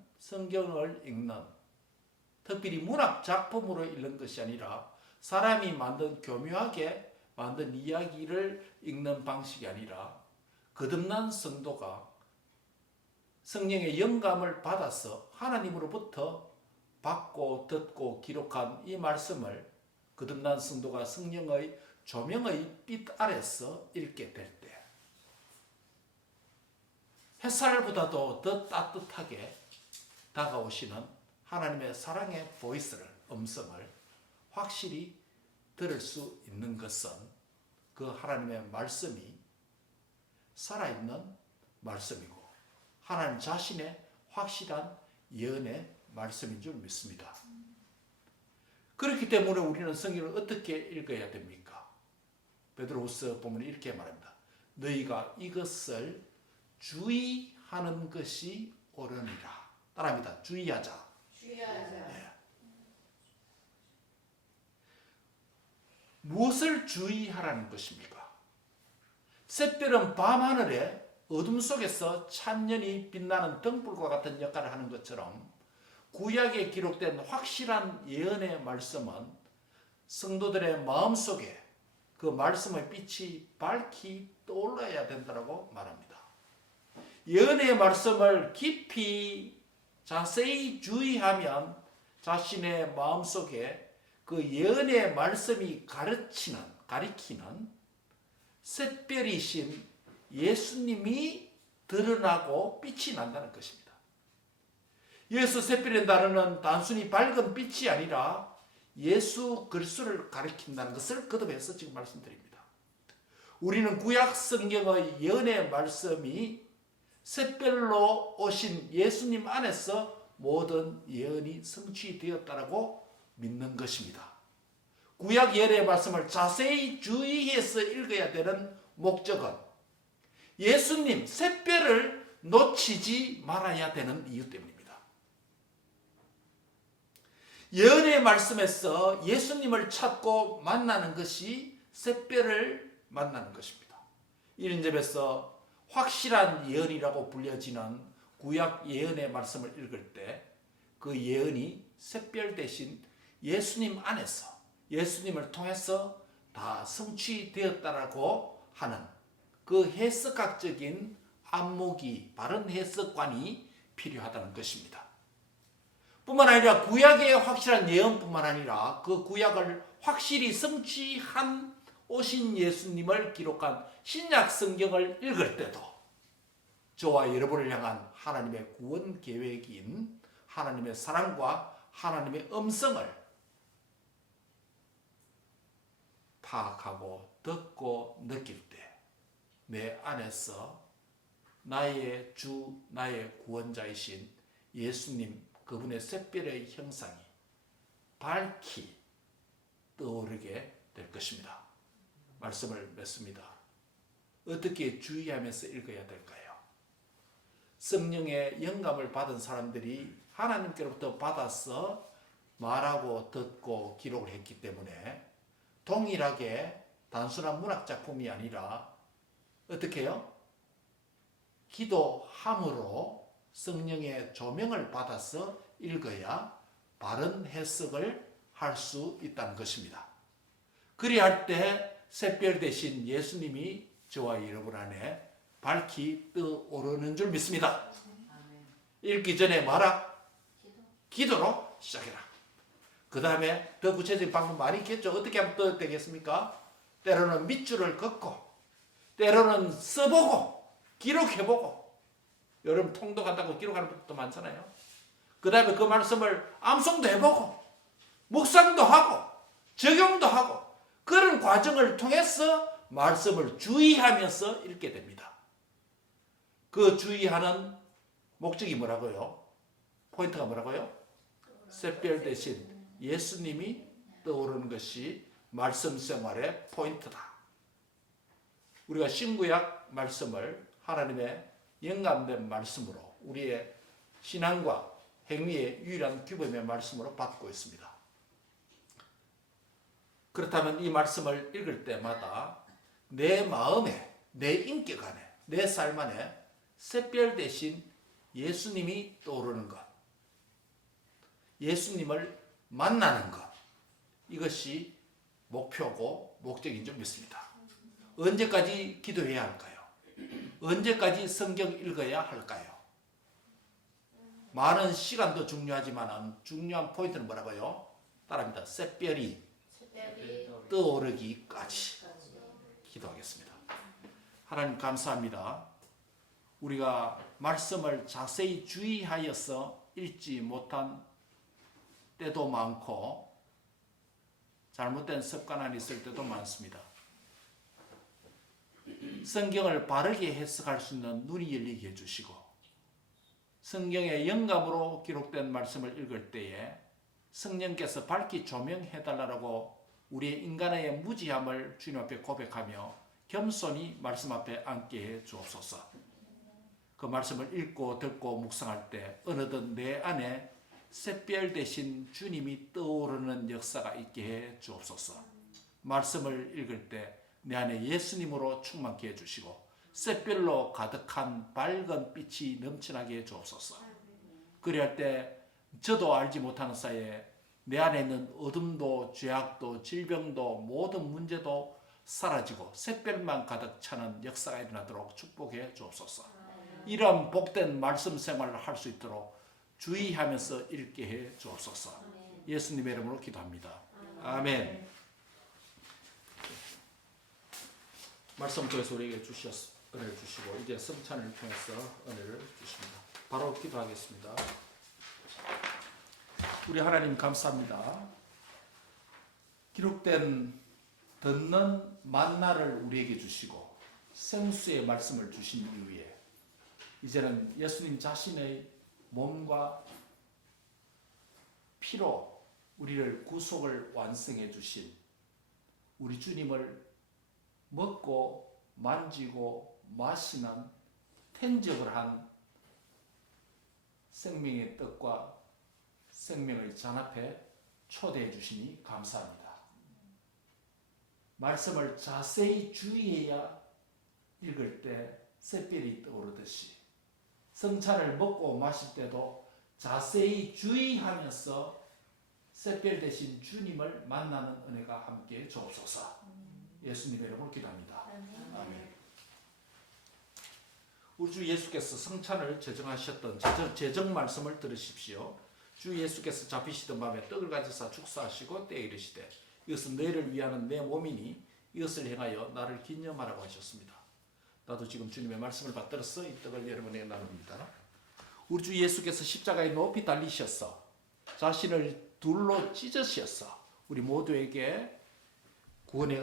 특별히 문학 작품으로 읽는 것이 아니라 사람이 교묘하게 만든 이야기를 읽는 방식이 아니라 거듭난 성도가 성령의 영감을 받아서 하나님으로부터 받고 듣고 기록한 이 말씀을 거듭난 성도가 성령의 조명의 빛 아래서 읽게 될 때 햇살보다도 더 따뜻하게 다가오시는 하나님의 사랑의 음성을 확실히 들을 수 있는 것은 그 하나님의 말씀이 살아있는 말씀이고 하나님 자신의 확실한 예언의 말씀인 줄 믿습니다. 그렇기 때문에 우리는 성경을 어떻게 읽어야 됩니까? 베드로후서 보면 이렇게 말합니다. 너희가 이것을 주의하는 것이 옳으니라. 따라합니다. 주의하자. 네. 무엇을 주의하라는 것입니까? 샛별은 밤하늘에 어둠 속에서 찬연히 빛나는 등불과 같은 역할을 하는 것처럼 구약에 기록된 확실한 예언의 말씀은 성도들의 마음속에 그 말씀의 빛이 밝히 떠올라야 된다고 말합니다. 예언의 말씀을 깊이 자세히 주의하면 자신의 마음속에 그 예언의 말씀이 가리키는 샛별이신 예수님이 드러나고 빛이 난다는 것입니다. 여기서 샛별이라는 단순히 밝은 빛이 아니라 예수 그리스도를 가리킨다는 것을 거듭해서 지금 말씀드립니다. 우리는 구약 성경의 예언의 말씀이 샛별로 오신 예수님 안에서 모든 예언이 성취되었다라고 믿는 것입니다. 구약 예언의 말씀을 자세히 주의해서 읽어야 되는 목적은 예수님 샛별을 놓치지 말아야 되는 이유 때문입니다. 예언의 말씀에서 예수님을 찾고 만나는 것이 샛별을 만나는 것입니다. 이런 점에서 확실한 예언이라고 불려지는 구약 예언의 말씀을 읽을 때 그 예언이 샛별 대신 예수님 안에서 예수님을 통해서 다 성취되었다라고 하는 그 해석학적인 안목이 바른 해석관이 필요하다는 것입니다. 뿐만 아니라 구약의 확실한 예언뿐만 아니라 그 구약을 확실히 성취한 오신 예수님을 기록한 신약 성경을 읽을 때도 저와 여러분을 향한 하나님의 구원 계획인 하나님의 사랑과 하나님의 음성을 파악하고 듣고 느낄 때 내 안에서 나의 주, 나의 구원자이신 예수님 그분의 샛별의 형상이 밝히 떠오르게 될 것입니다. 말씀을 맺습니다. 어떻게 주의하면서 읽어야 될까요? 성령의 영감을 받은 사람들이 하나님께로부터 받아서 말하고 듣고 기록을 했기 때문에 동일하게 단순한 문학작품이 아니라 어떻게 해요? 기도함으로 성령의 조명을 받아서 읽어야 바른 해석을 할 수 있다는 것입니다. 그리할 때 샛별 대신 예수님이 저와 여러분 안에 밝히 떠오르는 줄 믿습니다. 읽기 전에 말아 기도로 시작해라. 그 다음에 더 구체적인 방법 많이 있겠죠. 어떻게 하면 더 되겠습니까? 때로는 밑줄을 긋고 때로는 써보고 기록해보고 여러분 통독한다고 기록하는 것도 많잖아요. 그 다음에 그 말씀을 암송도 해보고 묵상도 하고 적용도 하고 그런 과정을 통해서 말씀을 주의하면서 읽게 됩니다. 그 주의하는 목적이 뭐라고요? 포인트가 뭐라고요? 샛별 대신 예수님이 떠오르는 것이 말씀 생활의 포인트다. 우리가 신구약 말씀을 하나님의 영감된 말씀으로 우리의 신앙과 행위의 유일한 규범의 말씀으로 받고 있습니다. 그렇다면 이 말씀을 읽을 때마다 내 마음에, 내 인격 안에, 내 삶 안에 샛별 대신 예수님이 떠오르는 것, 예수님을 만나는 것, 이것이 목표고 목적인 줄 믿습니다. 언제까지 기도해야 할까요? 언제까지 성경 읽어야 할까요? 많은 시간도 중요하지만 중요한 포인트는 뭐라고요? 따라합니다. 샛별이 떠오르기까지 기도하겠습니다. 하나님 감사합니다. 우리가 말씀을 자세히 주의하여서 읽지 못한 때도 많고 잘못된 습관 안에 있을 때도 많습니다. 성경을 바르게 해석할 수 있는 눈이 열리게 해주시고 성경의 영감으로 기록된 말씀을 읽을 때에 성령께서 밝히 조명해달라고 우리의 인간의 무지함을 주님 앞에 고백하며 겸손히 말씀 앞에 앉게 해 주옵소서. 그 말씀을 읽고 듣고 묵상할 때 어느덧 내 안에 샛별 대신 주님이 떠오르는 역사가 있게 해 주옵소서. 말씀을 읽을 때 내 안에 예수님으로 충만케 해주시고 샛별로 가득한 밝은 빛이 넘쳐나게 해 주옵소서. 그리할 때 저도 알지 못하는 사이에 내 안에 있는 어둠도 죄악도 질병도 모든 문제도 사라지고 샛별만 가득 차는 역사가 일어나도록 축복해 주옵소서. 이런 복된 말씀 생활을 할 수 있도록 주의하면서 읽게 해 주옵소서. 예수님의 이름으로 기도합니다. 아멘. 말씀 통해서 우리에게 은혜를 주시고 이제 성찬을 통해서 은혜를 주십니다. 바로 기도하겠습니다. 우리 하나님 감사합니다. 기록된 듣는 만나를 우리에게 주시고 생수의 말씀을 주신 이후에 이제는 예수님 자신의 몸과 피로 우리를 구속을 완성해 주신 우리 주님을 먹고 만지고 마시는 텐적을 한 생명의 떡과 생명의 잔 앞에 초대해 주시니 감사합니다. 말씀을 자세히 주의해야 읽을 때 샛별이 떠오르듯이 성찬을 먹고 마실 때도 자세히 주의하면서 샛별 대신 주님을 만나는 은혜가 함께 주옵소서. 예수님의 이름으로 기도합니다. 아멘. 우리 주 예수께서 성찬을 제정하셨던 제정 말씀을 들으십시오. 주 예수께서 잡히시던 밤에 떡을 가지사 축사하시고 때에 이르시되 이것은 너희를 위하는 내 몸이니 이것을 행하여 나를 기념하라고 하셨습니다. 나도 지금 주님의 말씀을 받들어서 이 떡을 여러분에게 나눕니다. 우리 주 예수께서 십자가에 높이 달리셔서 자신을 둘로 찢으셔서 우리 모두에게 구원의